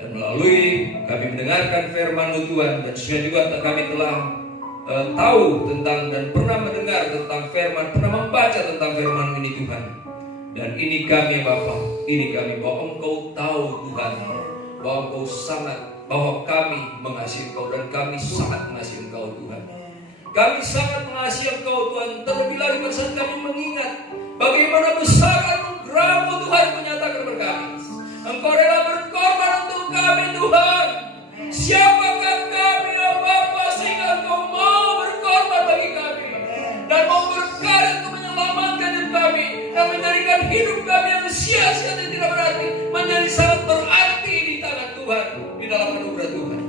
Dan melalui kami mendengarkan firman-Mu Tuhan, dan juga kami telah tahu tentang dan pernah mendengar tentang firman, pernah membaca tentang firman ini Tuhan. Dan ini kami Bapa, ini kami bahwa Engkau tahu Tuhan, bahwa Engkau sangat, bahwa kami mengasihi Engkau dan kami sangat mengasihi Engkau Tuhan. Kami sangat mengasihi Engkau Tuhan, terlebih lagi pada saat kami mengingat bagaimana besar anugerah-Mu Tuhan menyatakan kepada kami. Engkau rela berkorban untuk kami Tuhan. Siapakah kami ya Bapa sehingga Engkau mau berkorban bagi kami dan mau berkarya untuk menyelamatkan hidup kami dan menjadikan hidup kami yang sia-sia dan tidak berarti menjadi sangat berarti di tangan Tuhan, di dalam anugerah Tuhan.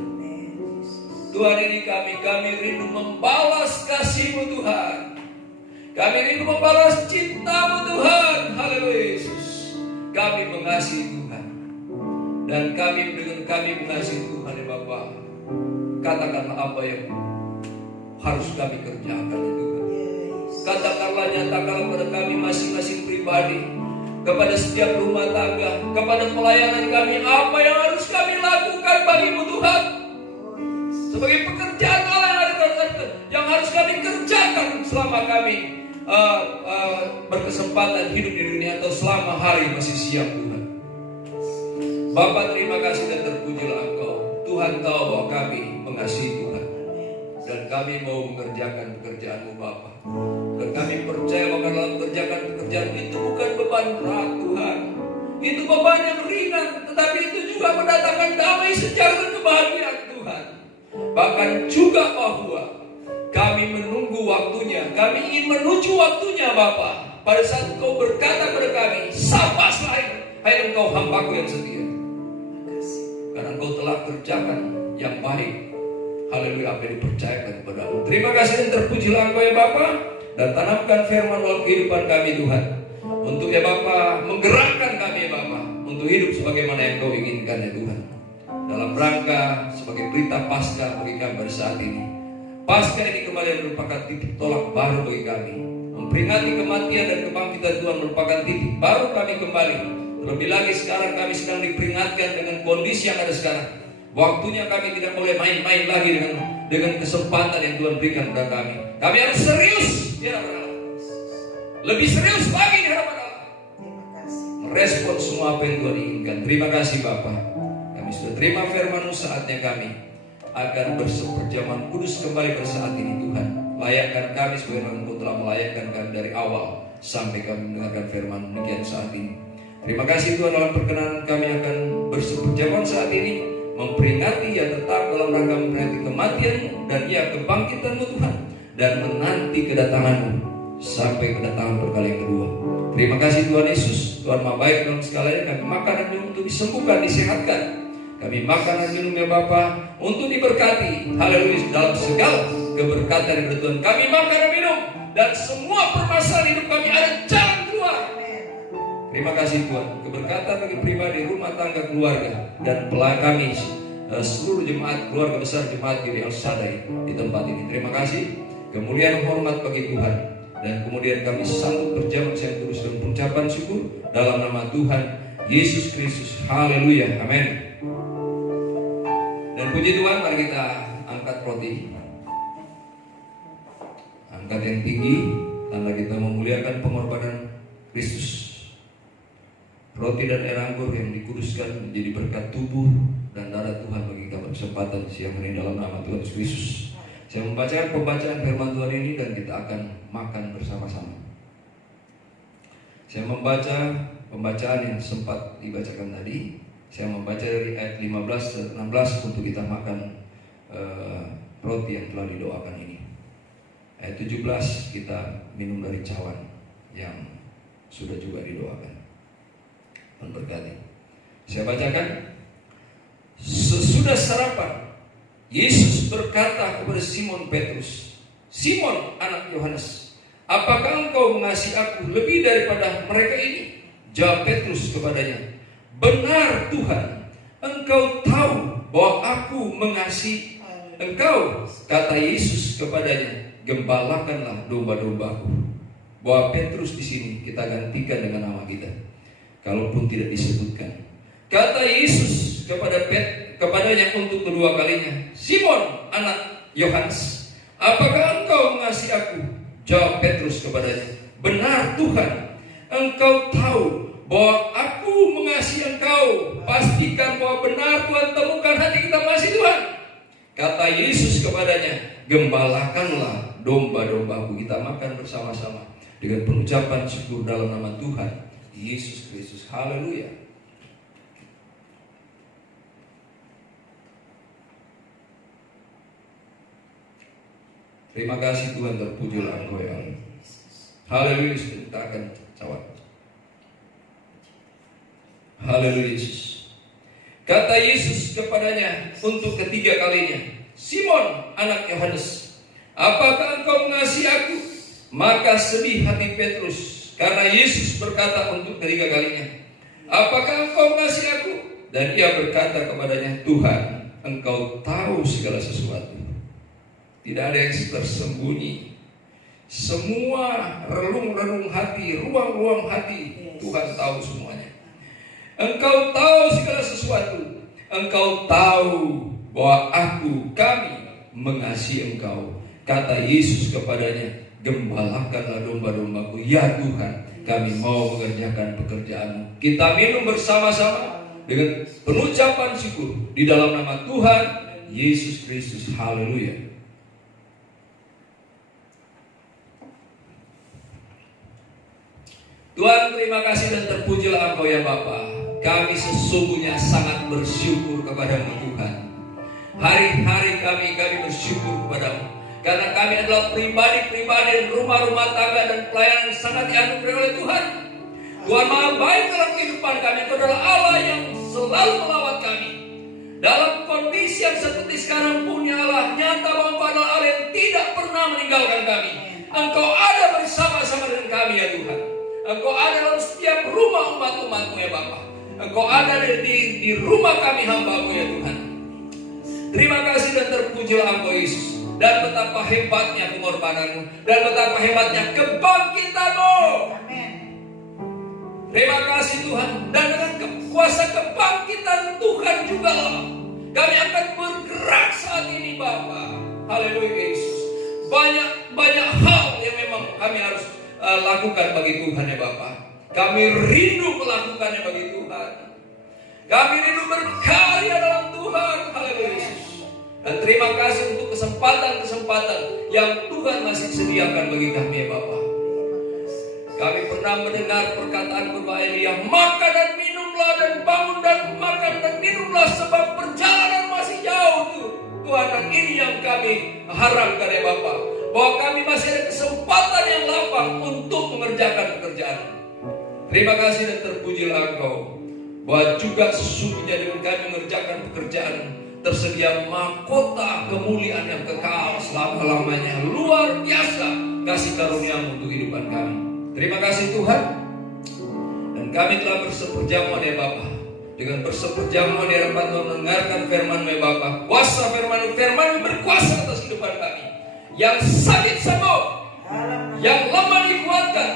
Tuhan, ini kami rindu membalas kasih-Mu Tuhan. Kami rindu membalas cinta-Mu Tuhan. Haleluya Yesus. Kami mengasihi Tuhan. Dan kami mengasihi Tuhan ya Bapa. Katakanlah apa yang harus kami kerjakan ya Tuhan. Katakanlah, nyatakanlah pada kami masing-masing pribadi, kepada setiap rumah tangga, kepada pelayanan kami, apa yang harus kami lakukan bagi-Mu Tuhan. Sebagai pekerjaan Allah yang harus kami kerjakan selama kami berkesempatan hidup di dunia atau selama hari masih siap Tuhan. Bapa, terima kasih dan terpujilah Engkau. Tuhan tahu bahwa kami mengasihi Tuhan dan kami mau mengerjakan pekerjaan-Mu Bapa. Dan kami percaya bahwa dalam mengerjakan pekerjaan itu bukan beban berat Tuhan. Itu beban yang ringan, tetapi itu juga mendatangkan damai sejahtera dan kebahagiaan Tuhan. Bahkan juga bahwa kami menunggu waktunya, kami ingin menuju waktunya Bapa. Pada saat Engkau berkata kepada kami, "Sabaslah, hai Engkau hamba-Ku yang setia." Karena Engkau telah kerjakan yang baik. Haleluya, apa yang dipercayakan kepadamu. Terima kasih dan terpujilah Engkau ya Bapa. Dan tanamkan firman dalam kehidupan kami Tuhan. Untuk ya Bapa, menggerakkan kami ya Bapa, untuk hidup sebagaimana yang Engkau inginkan ya Tuhan. Dalam rangka sebagai berita Paskah bagi kami pada saat ini. Paskah ini kembali merupakan titik tolak baru bagi kami. Memperingati kematian dan kebangkitan Tuhan merupakan titik baru kami kembali. Terlebih lagi sekarang kami sedang diperingatkan dengan kondisi yang ada sekarang. Waktunya kami tidak boleh main-main lagi dengan kesempatan yang Tuhan berikan kepada kami. Kami harus serius di hadapan Allah. Lebih serius lagi di hadapan Allah. Merespon semua apa yang Tuhan inginkan. Terima kasih Bapa. Kami sudah terima firman-Mu, saatnya kami akan berseperjamuan kudus kembali pada saat ini Tuhan. Layakkan kami sebagaimana Engkau telah melayakkan kami dari awal sampai kami mendengarkan firman demikian saat ini. Terima kasih Tuhan, dalam perkenan kami akan berseperjamuan saat ini, memperingati ya tetap dalam rangka memperingati kematian-Mu dan ya kebangkitan-Mu Tuhan, dan menanti kedatangan-Mu sampai kedatangan berkali yang kedua. Terima kasih Tuhan Yesus. Tuhan Maha baik dalam segalanya. Kami makan dan minum untuk disembuhkan, disehatkan. Kami makan dan minum ya Bapa untuk diberkati. Haleluya, dalam segala keberkatan dari Tuhan. Kami makan dan minum, dan semua permasalahan hidup kami ada jalan keluar. Terima kasih Tuhan. Keberkatan bagi pribadi, rumah tangga, keluarga, dan pelayan kami, seluruh jemaat, keluarga besar jemaat GBI El Shaddai di tempat ini. Terima kasih. Kemuliaan hormat bagi Tuhan. Dan kemudian kami sambut berjalan saya terus dengan pengucapan syukur dalam nama Tuhan Yesus Kristus. Haleluya. Amin. Dan puji Tuhan, mari kita angkat roti. Angkat yang tinggi, tanda kita memuliakan pengorbanan Kristus. Roti dan air anggur yang dikuduskan menjadi berkat tubuh dan darah Tuhan bagi kita kesempatan siang ini dalam nama Tuhan Yesus Kristus. Saya membacakan pembacaan firman Tuhan ini dan kita akan makan bersama-sama. Saya membaca pembacaan yang sempat dibacakan tadi. Saya membaca dari ayat 15 dan 16 untuk kita makan roti yang telah didoakan ini. Ayat 17 kita minum dari cawan yang sudah juga didoakan. Memberkati. Saya bacakan. Sesudah sarapan, Yesus berkata kepada Simon Petrus, "Simon, anak Yohanes, apakah engkau mengasihi aku lebih daripada mereka ini?" Jawab Petrus kepadanya, "Benar Tuhan, engkau tahu bahwa aku mengasihi engkau." Kata Yesus kepadanya, "Gembalakanlah domba-dombaku." Bahwa Petrus di sini kita gantikan dengan nama kita, kalaupun tidak disebutkan. Kata Yesus kepadanya untuk kedua kalinya, "Simon, anak Yohanes, apakah engkau mengasihi aku?" Jawab Petrus kepadanya, "Benar Tuhan, engkau tahu bahwa aku mengasihi engkau." Pastikan bahwa benar Tuhan, temukan hati kita masih Tuhan. Kata Yesus kepadanya, "Gembalakanlah domba-dombaku." Kita makan bersama-sama dengan pengucapan syukur dalam nama Tuhan Yesus Kristus. Haleluya. Terima kasih Tuhan, terpujilah Engkau ya Allah. Haleluya. Kita akan cawan. Haleluya Yesus. Kata Yesus kepadanya untuk ketiga kalinya, "Simon, anak Yohanes, apakah engkau mengasihi aku?" Maka sedih hati Petrus karena Yesus berkata untuk ketiga kalinya, "Apakah engkau mengasihi aku?" Dan ia berkata kepadanya, "Tuhan, engkau tahu segala sesuatu. Tidak ada yang tersembunyi. Semua relung-relung hati, ruang-ruang hati, Tuhan tahu semuanya. Engkau tahu segala sesuatu. Engkau tahu bahwa kami mengasihi engkau." Kata Yesus kepadanya, "Gembalakanlah domba-dombaku." Ya Tuhan, kami mau mengerjakan pekerjaan-Mu. Kita minum bersama-sama dengan pengucapan syukur di dalam nama Tuhan Yesus Kristus. Haleluya. Tuhan, terima kasih dan terpujilah Engkau ya Bapa. Kami sesungguhnya sangat bersyukur kepada-Mu Tuhan. Hari-hari kami bersyukur kepada-Mu, karena kami adalah pribadi-pribadi, rumah-rumah tangga dan pelayanan yang sangat dianugerahkan oleh Tuhan. Tuhan maha baik dalam kehidupan kami. Itu adalah Allah yang selalu melawat kami. Dalam kondisi yang seperti sekarang pun ya Allah, nyata bahwa Engkau adalah Allah yang tidak pernah meninggalkan kami. Engkau ada bersama-sama dengan kami ya Tuhan. Engkau ada dalam setiap rumah umat-umat-Mu ya Bapa. Engkau ada di rumah kami hamba-Mu ya Tuhan. Terima kasih dan terpujilah Engkau Yesus. Dan betapa hebatnya pengorbanan-Mu, dan betapa hebatnya kebangkitan-Mu. Amin. Terima kasih Tuhan. Dan dengan kuasa kebangkitan Tuhan juga kami akan bergerak saat ini Bapa. Haleluya Yesus. Banyak hal yang memang kami harus lakukan bagi Tuhan ya Bapa. Kami rindu melakukannya bagi Tuhan. Kami rindu berkarya dalam Tuhan. Haleluya Yesus. Dan terima kasih untuk kesempatan-kesempatan yang Tuhan masih sediakan bagi kami ya Bapa. Kami pernah mendengar perkataan Bapak Elia, "Makan dan minumlah dan bangun dan makan dan minumlah sebab perjalanan masih jauh." Tuhan, dan ini yang kami harapkan ya Bapa, bahwa kami masih ada kesempatan yang lapang untuk mengerjakan pekerjaan. Terima kasih dan terpujilah Engkau, bahwa juga sesungguhnya dengan kami mengerjakan pekerjaan tersedia mahkota kemuliaan yang kekal selama-lamanya. Luar biasa kasih karunia-Mu untuk kehidupan kami. Terima kasih Tuhan. Dan kami telah berseperjamuan ya Bapa. Dengan berseperjamuan di hadapan Tuhan, mendengarkan firman-Mu ya Bapa. Kuasa firman-Mu berkuasa atas kehidupan kami. Yang sakit sembuh, yang lemah dikuatkan,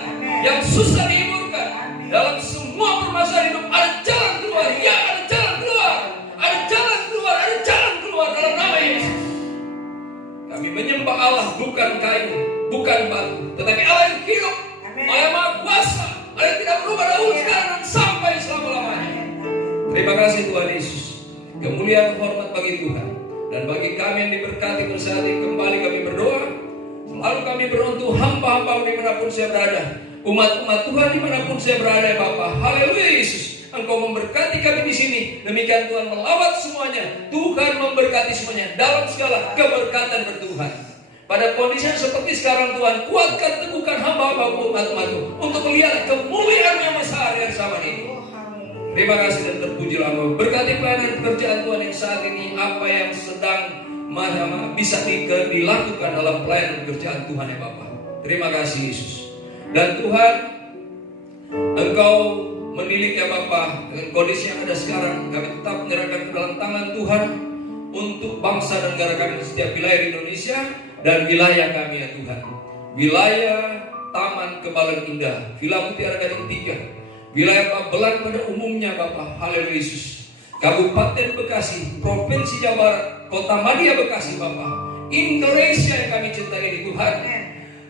yang susah dihiburkan. Dalam semua permasalahan hidup ada jalan keluar. Ya, ada jalan keluar. Ada jalan keluar, ada jalan keluar dalam nama Yesus. Kami menyembah Allah bukan kayu, bukan batu, tetapi Allah yang hidup, Allah yang maha kuasa, Allah yang tidak berubah dahulu, sekarang dan sampai selama-lamanya. Terima kasih Tuhan Yesus. Kemuliaan hormat bagi Tuhan. Dan bagi kami yang diberkati bersama kembali kami berdoa. Selalu kami berdoa untuk hamba-hamba dimanapun saya berada. Umat-umat Tuhan dimanapun saya berada ya Bapa. Haleluya Yesus. Engkau memberkati kami di sini. Demikian Tuhan melawat semuanya. Tuhan memberkati semuanya dalam segala keberkatan bertuhan. Pada kondisi yang seperti sekarang Tuhan, kuatkan teguhkan hamba-hamba umat-umat-Mu untuk melihat kemuliaan yang besar yang zaman ini. Terima kasih dan terpujilah Engkau. Berkati pelayanan pekerjaan Tuhan yang saat ini, apa yang sedang bisa dilakukan dalam pelayanan pekerjaan Tuhan ya Bapa. Terima kasih Yesus. Dan Tuhan, Engkau menilik ya Bapa, dengan kondisi yang ada sekarang, kami tetap menyerahkan ke dalam tangan Tuhan untuk bangsa dan negara kami di setiap wilayah di Indonesia dan wilayah kami ya Tuhan. Wilayah Taman Kebalen Indah, Villa Mutiara Gading 3, wilayah Babelan pada umumnya Bapa. Haleluya Yesus. Kabupaten Bekasi, Provinsi Jawa Barat, Kota Madia Bekasi Bapa. Indonesia yang kami cintai ini Tuhan.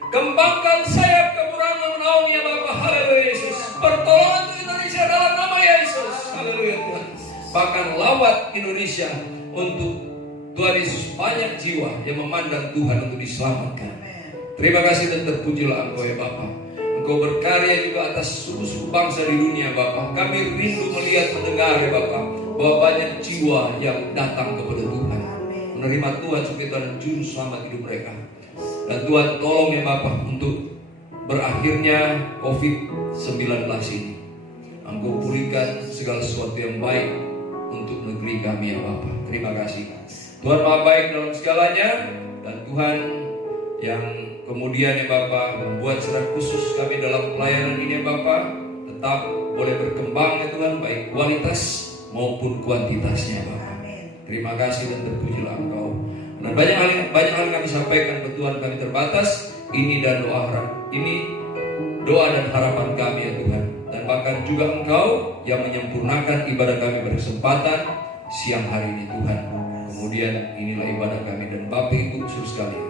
Kembangkan sayap kemurahan menaungi ya Bapa. Haleluya Yesus. Pertolongan untuk Indonesia dalam nama Yesus. Haleluya Tuhan. Bahkan lawat Indonesia untuk Tuhan Yesus, banyak jiwa yang memandang Tuhan untuk diselamatkan. Terima kasih dan terpujilah Engkau ya Bapa. Engkau berkarya juga atas suku-suku bangsa di dunia Bapa. Kami rindu melihat mendengar ya Bapa, bahwa banyak jiwa yang datang kepada Tuhan, menerima Tuhan sebagai Tuhan dan Juru Selamat hidup mereka. Dan Tuhan tolong ya Bapa untuk berakhirnya COVID-19 ini. Engkau pulihkan segala sesuatu yang baik untuk negeri kami ya Bapa. Terima kasih. Tuhan maha baik dalam segalanya. Dan Tuhan yang kemudian ya Bapa membuat secara khusus kami dalam pelayanan ini ya Bapa tetap boleh berkembang ya Tuhan, baik kualitas maupun kuantitasnya Bapa. Terima kasih dan terpujilah Engkau. Dan banyak hal yang kami sampaikan ke Tuhan, kami terbatas. Ini doa dan harapan kami ya Tuhan. Dan bahkan juga Engkau yang menyempurnakan ibadah kami pada kesempatan siang hari ini Tuhan. Kemudian inilah ibadah kami dan Bapak Ibu saudara sekalian.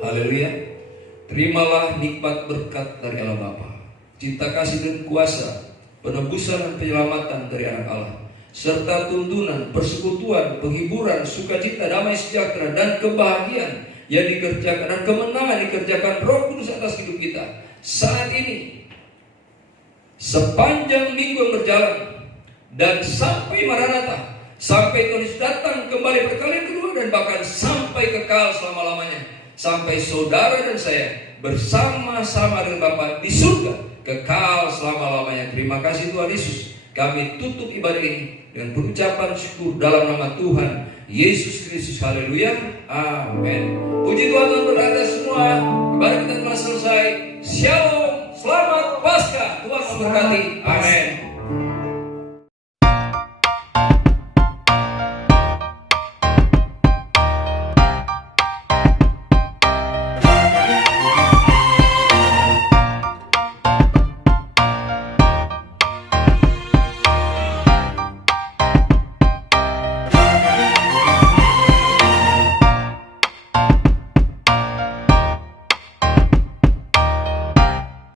Haleluya. Terimalah nikmat berkat dari Allah Bapa, cinta kasih dan kuasa, penebusan dan penyelamatan dari anak Allah, serta tuntunan, persekutuan, penghiburan, sukacita, damai sejahtera dan kebahagiaan yang dikerjakan dan kemenangan dikerjakan Roh Kudus atas hidup kita saat ini, sepanjang minggu yang berjalan, dan sampai Maranatha, sampai Tuhan Yesus datang kembali berkali kedua, dan bahkan sampai kekal selama-lamanya. Sampai saudara dan saya bersama-sama dengan Bapa di surga kekal selama-lamanya. Terima kasih Tuhan Yesus. Kami tutup ibadah ini dengan pengucapan syukur dalam nama Tuhan Yesus Kristus. Haleluya. Amin. Puji Tuhan berkata semua. Ibadah kita telah selesai. Shalom. Selamat Paskah. Tuhan memberkati. Amin.